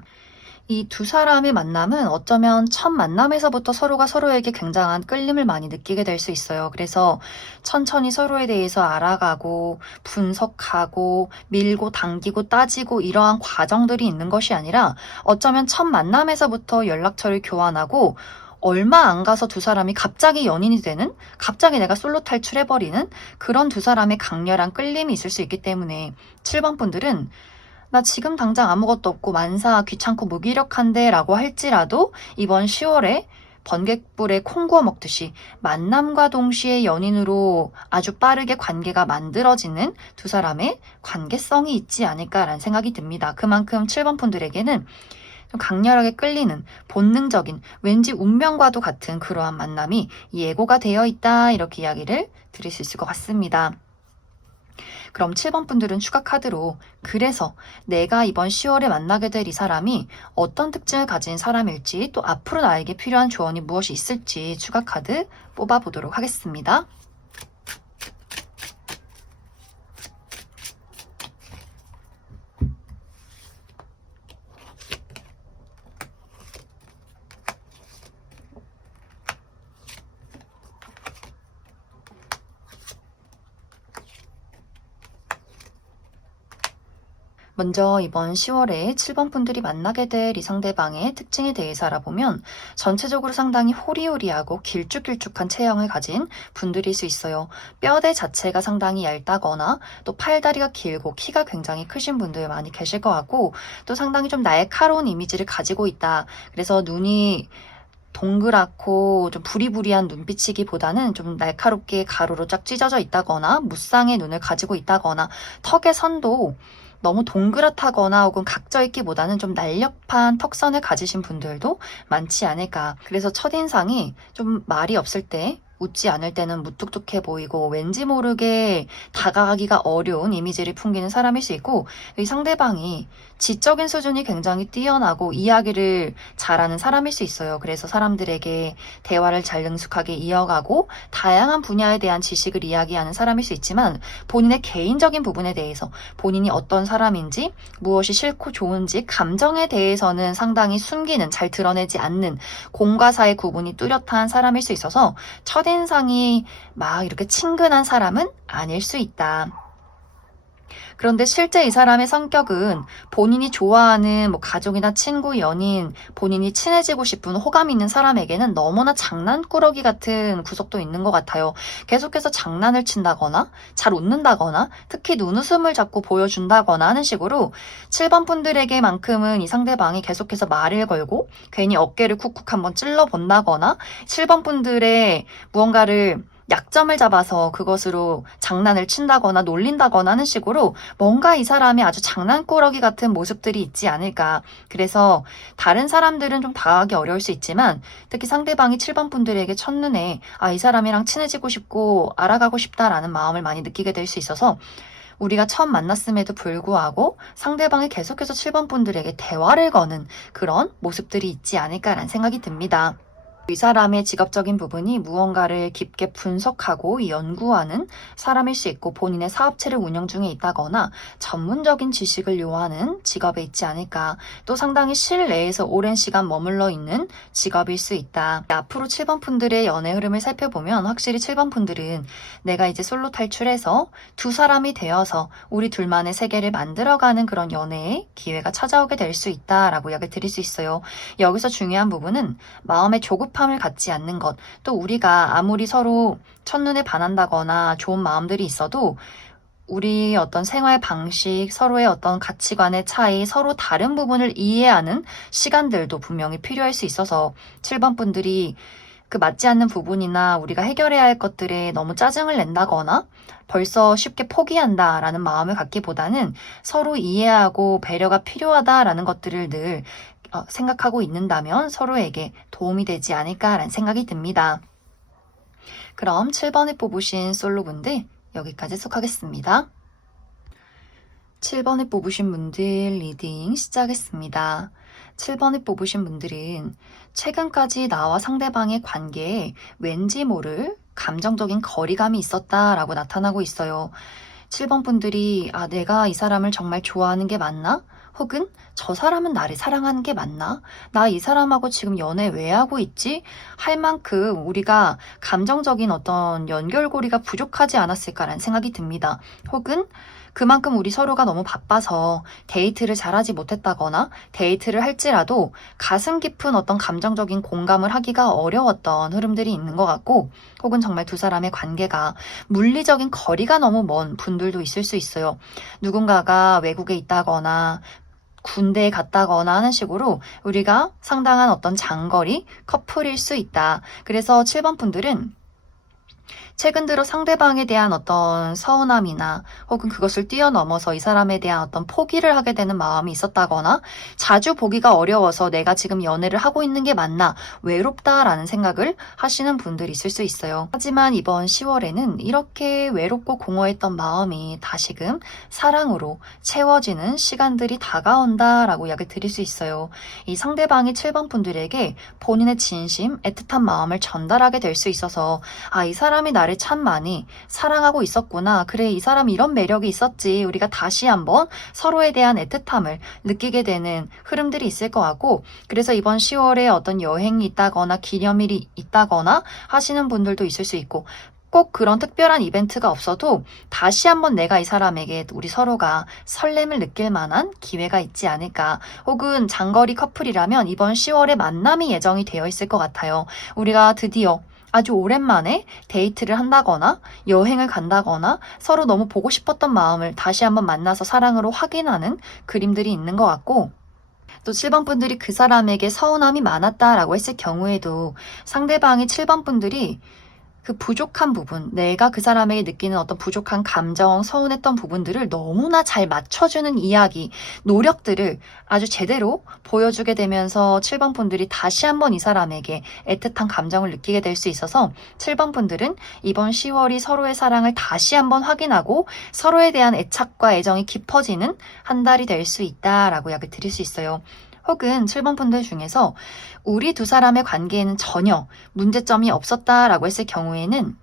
이 두 사람의 만남은 어쩌면 첫 만남에서부터 서로가 서로에게 굉장한 끌림을 많이 느끼게 될 수 있어요. 그래서 천천히 서로에 대해서 알아가고 분석하고 밀고 당기고 따지고 이러한 과정들이 있는 것이 아니라 어쩌면 첫 만남에서부터 연락처를 교환하고 얼마 안 가서 두 사람이 갑자기 연인이 되는, 갑자기 내가 솔로 탈출해버리는 그런 두 사람의 강렬한 끌림이 있을 수 있기 때문에 7번 분들은 나 지금 당장 아무것도 없고 만사 귀찮고 무기력한데 라고 할지라도 이번 10월에 번갯불에 콩 구워 먹듯이 만남과 동시에 연인으로 아주 빠르게 관계가 만들어지는 두 사람의 관계성이 있지 않을까라는 생각이 듭니다. 그만큼 7번 분들에게는 좀 강렬하게 끌리는 본능적인 왠지 운명과도 같은 그러한 만남이 예고가 되어 있다, 이렇게 이야기를 드릴 수 있을 것 같습니다. 그럼 7번 분들은 추가 카드로 그래서 내가 이번 10월에 만나게 될 이 사람이 어떤 특징을 가진 사람일지, 또 앞으로 나에게 필요한 조언이 무엇이 있을지 추가 카드 뽑아보도록 하겠습니다. 먼저 이번 10월에 7번 분들이 만나게 될 이 상대방의 특징에 대해서 알아보면 전체적으로 상당히 호리호리하고 길쭉길쭉한 체형을 가진 분들일 수 있어요. 뼈대 자체가 상당히 얇다거나 또 팔다리가 길고 키가 굉장히 크신 분들 많이 계실 것 같고, 또 상당히 좀 날카로운 이미지를 가지고 있다. 그래서 눈이 동그랗고 좀 부리부리한 눈빛이기보다는 좀 날카롭게 가로로 쫙 찢어져 있다거나 무쌍의 눈을 가지고 있다거나 턱의 선도 너무 동그랗다거나 혹은 각져 있기보다는 좀 날렵한 턱선을 가지신 분들도 많지 않을까. 그래서 첫인상이 좀 말이 없을 때, 웃지 않을 때는 무뚝뚝해 보이고 왠지 모르게 다가가기가 어려운 이미지를 풍기는 사람일 수 있고, 이 상대방이 지적인 수준이 굉장히 뛰어나고 이야기를 잘하는 사람일 수 있어요. 그래서 사람들에게 대화를 잘 능숙하게 이어가고 다양한 분야에 대한 지식을 이야기하는 사람일 수 있지만, 본인의 개인적인 부분에 대해서 본인이 어떤 사람인지, 무엇이 싫고 좋은지, 감정에 대해서는 상당히 숨기는, 잘 드러내지 않는, 공과 사의 구분이 뚜렷한 사람일 수 있어서 첫인상이 막 이렇게 친근한 사람은 아닐 수 있다. 그런데 실제 이 사람의 성격은 본인이 좋아하는 뭐 가족이나 친구, 연인, 본인이 친해지고 싶은 호감 있는 사람에게는 너무나 장난꾸러기 같은 구석도 있는 것 같아요. 계속해서 장난을 친다거나 잘 웃는다거나 특히 눈웃음을 자꾸 보여준다거나 하는 식으로 7번 분들에게만큼은 이 상대방이 계속해서 말을 걸고 괜히 어깨를 쿡쿡 한번 찔러본다거나 7번 분들의 무언가를 약점을 잡아서 그것으로 장난을 친다거나 놀린다거나 하는 식으로 뭔가 이 사람이 아주 장난꾸러기 같은 모습들이 있지 않을까. 그래서 다른 사람들은 좀 다가가기 어려울 수 있지만 특히 상대방이 7번 분들에게 첫눈에 이 사람이랑 친해지고 싶고 알아가고 싶다라는 마음을 많이 느끼게 될 수 있어서 우리가 처음 만났음에도 불구하고 상대방이 계속해서 7번 분들에게 대화를 거는 그런 모습들이 있지 않을까라는 생각이 듭니다. 이 사람의 직업적인 부분이 무언가를 깊게 분석하고 연구하는 사람일 수 있고, 본인의 사업체를 운영 중에 있다거나 전문적인 지식을 요하는 직업에 있지 않을까. 또 상당히 실내에서 오랜 시간 머물러 있는 직업일 수 있다. 앞으로 7번 분들의 연애 흐름을 살펴보면 확실히 7번 분들은 내가 이제 솔로 탈출해서 두 사람이 되어서 우리 둘만의 세계를 만들어가는 그런 연애의 기회가 찾아오게 될 수 있다라고 이야기를 드릴 수 있어요. 여기서 중요한 부분은 마음의 조급함을 갖지 않는 것, 또 우리가 아무리 서로 첫눈에 반한다거나 좋은 마음들이 있어도 우리 어떤 생활 방식, 서로의 어떤 가치관의 차이, 서로 다른 부분을 이해하는 시간들도 분명히 필요할 수 있어서 7번 분들이 그 맞지 않는 부분이나 우리가 해결해야 할 것들에 너무 짜증을 낸다거나 벌써 쉽게 포기한다라는 마음을 갖기보다는 서로 이해하고 배려가 필요하다라는 것들을 늘 생각하고 있는다면 서로에게 도움이 되지 않을까라는 생각이 듭니다. 그럼 7번을 뽑으신 솔로분들 여기까지 속하겠습니다. 7번을 뽑으신 분들 리딩 시작하겠습니다. 7번을 뽑으신 분들은 최근까지 나와 상대방의 관계에 왠지 모를 감정적인 거리감이 있었다라고 나타나고 있어요. 7번 분들이 내가 이 사람을 정말 좋아하는 게 맞나? 혹은 저 사람은 나를 사랑하는 게 맞나? 나 이 사람하고 지금 연애 왜 하고 있지? 할 만큼 우리가 감정적인 어떤 연결고리가 부족하지 않았을까라는 생각이 듭니다. 혹은 그만큼 우리 서로가 너무 바빠서 데이트를 잘하지 못했다거나 데이트를 할지라도 가슴 깊은 어떤 감정적인 공감을 하기가 어려웠던 흐름들이 있는 것 같고, 혹은 정말 두 사람의 관계가 물리적인 거리가 너무 먼 분들도 있을 수 있어요. 누군가가 외국에 있다거나 군대에 갔다거나 하는 식으로 우리가 상당한 어떤 장거리 커플일 수 있다. 그래서 7번 분들은 최근 들어 상대방에 대한 어떤 서운함이나 혹은 그것을 뛰어넘어서 이 사람에 대한 어떤 포기를 하게 되는 마음이 있었다거나 자주 보기가 어려워서 내가 지금 연애를 하고 있는 게 맞나 외롭다라는 생각을 하시는 분들이 있을 수 있어요. 하지만 이번 10월에는 이렇게 외롭고 공허했던 마음이 다시금 사랑으로 채워지는 시간들이 다가온다라고 이야기 드릴 수 있어요. 이 상대방이 7번 분들에게 본인의 진심, 애틋한 마음을 전달하게 될 수 있어서 이 사람이 나를 참 많이 사랑하고 있었구나. 그래, 이 사람이 이런 매력이 있었지. 우리가 다시 한번 서로에 대한 애틋함을 느끼게 되는 흐름들이 있을 것 같고, 그래서 이번 10월에 어떤 여행이 있다거나 기념일이 있다거나 하시는 분들도 있을 수 있고, 꼭 그런 특별한 이벤트가 없어도 다시 한번 내가 이 사람에게 우리 서로가 설렘을 느낄 만한 기회가 있지 않을까. 혹은 장거리 커플이라면 이번 10월에 만남이 예정이 되어 있을 것 같아요. 우리가 드디어 아주 오랜만에 데이트를 한다거나 여행을 간다거나 서로 너무 보고 싶었던 마음을 다시 한번 만나서 사랑으로 확인하는 그림들이 있는 것 같고, 또 7번 분들이 그 사람에게 서운함이 많았다라고 했을 경우에도 상대방이 7번 분들이 그 부족한 부분, 내가 그 사람에게 느끼는 어떤 부족한 감정, 서운했던 부분들을 너무나 잘 맞춰주는 이야기, 노력들을 아주 제대로 보여주게 되면서 7번 분들이 다시 한번 이 사람에게 애틋한 감정을 느끼게 될 수 있어서 7번 분들은 이번 10월이 서로의 사랑을 다시 한번 확인하고 서로에 대한 애착과 애정이 깊어지는 한 달이 될 수 있다라고 이야기 드릴 수 있어요. 혹은 7번 분들 중에서 우리 두 사람의 관계에는 전혀 문제점이 없었다라고 했을 경우에는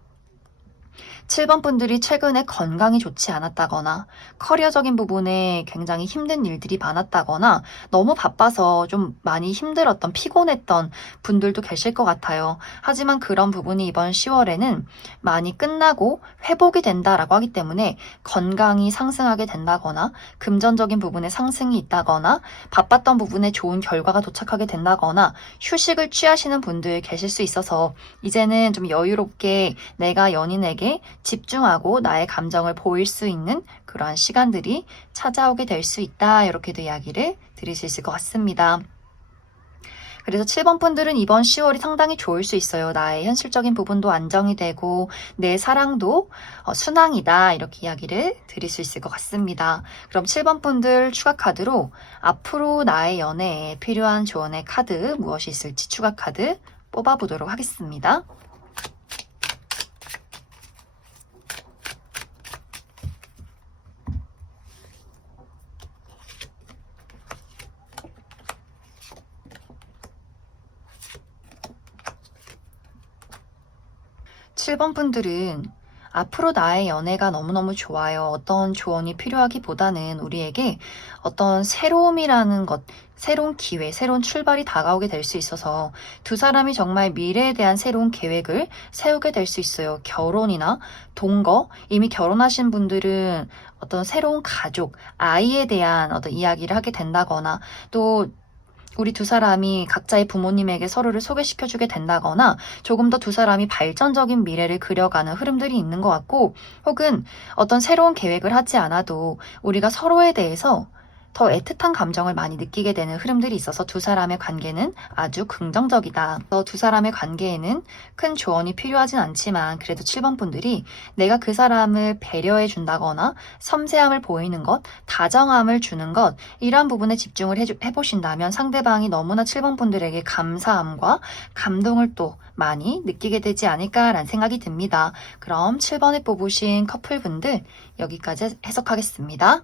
7번 분들이 최근에 건강이 좋지 않았다거나 커리어적인 부분에 굉장히 힘든 일들이 많았다거나 너무 바빠서 좀 많이 힘들었던 피곤했던 분들도 계실 것 같아요. 하지만 그런 부분이 이번 10월에는 많이 끝나고 회복이 된다라고 하기 때문에 건강이 상승하게 된다거나 금전적인 부분에 상승이 있다거나 바빴던 부분에 좋은 결과가 도착하게 된다거나 휴식을 취하시는 분들 계실 수 있어서 이제는 좀 여유롭게 내가 연인에게 집중하고 나의 감정을 보일 수 있는 그러한 시간들이 찾아오게 될 수 있다. 이렇게도 이야기를 드릴 수 있을 것 같습니다. 그래서 7번 분들은 이번 10월이 상당히 좋을 수 있어요. 나의 현실적인 부분도 안정이 되고 내 사랑도 순항이다. 이렇게 이야기를 드릴 수 있을 것 같습니다. 그럼 7번 분들 추가 카드로 앞으로 나의 연애에 필요한 조언의 카드 무엇이 있을지 추가 카드 뽑아보도록 하겠습니다. 7번 분들은 앞으로 나의 연애가 너무너무 좋아요. 어떤 조언이 필요하기보다는 우리에게 어떤 새로움이라는 것, 새로운 기회, 새로운 출발이 다가오게 될 수 있어서 두 사람이 정말 미래에 대한 새로운 계획을 세우게 될 수 있어요. 결혼이나 동거, 이미 결혼하신 분들은 어떤 새로운 가족, 아이에 대한 어떤 이야기를 하게 된다거나 또 우리 두 사람이 각자의 부모님에게 서로를 소개시켜주게 된다거나 조금 더 두 사람이 발전적인 미래를 그려가는 흐름들이 있는 것 같고, 혹은 어떤 새로운 계획을 하지 않아도 우리가 서로에 대해서 더 애틋한 감정을 많이 느끼게 되는 흐름들이 있어서 두 사람의 관계는 아주 긍정적이다. 두 사람의 관계에는 큰 조언이 필요하진 않지만 그래도 7번 분들이 내가 그 사람을 배려해 준다거나 섬세함을 보이는 것, 다정함을 주는 것, 이러한 부분에 집중을 해보신다면 상대방이 너무나 7번 분들에게 감사함과 감동을 또 많이 느끼게 되지 않을까라는 생각이 듭니다. 그럼 7번에 뽑으신 커플분들 여기까지 해석하겠습니다.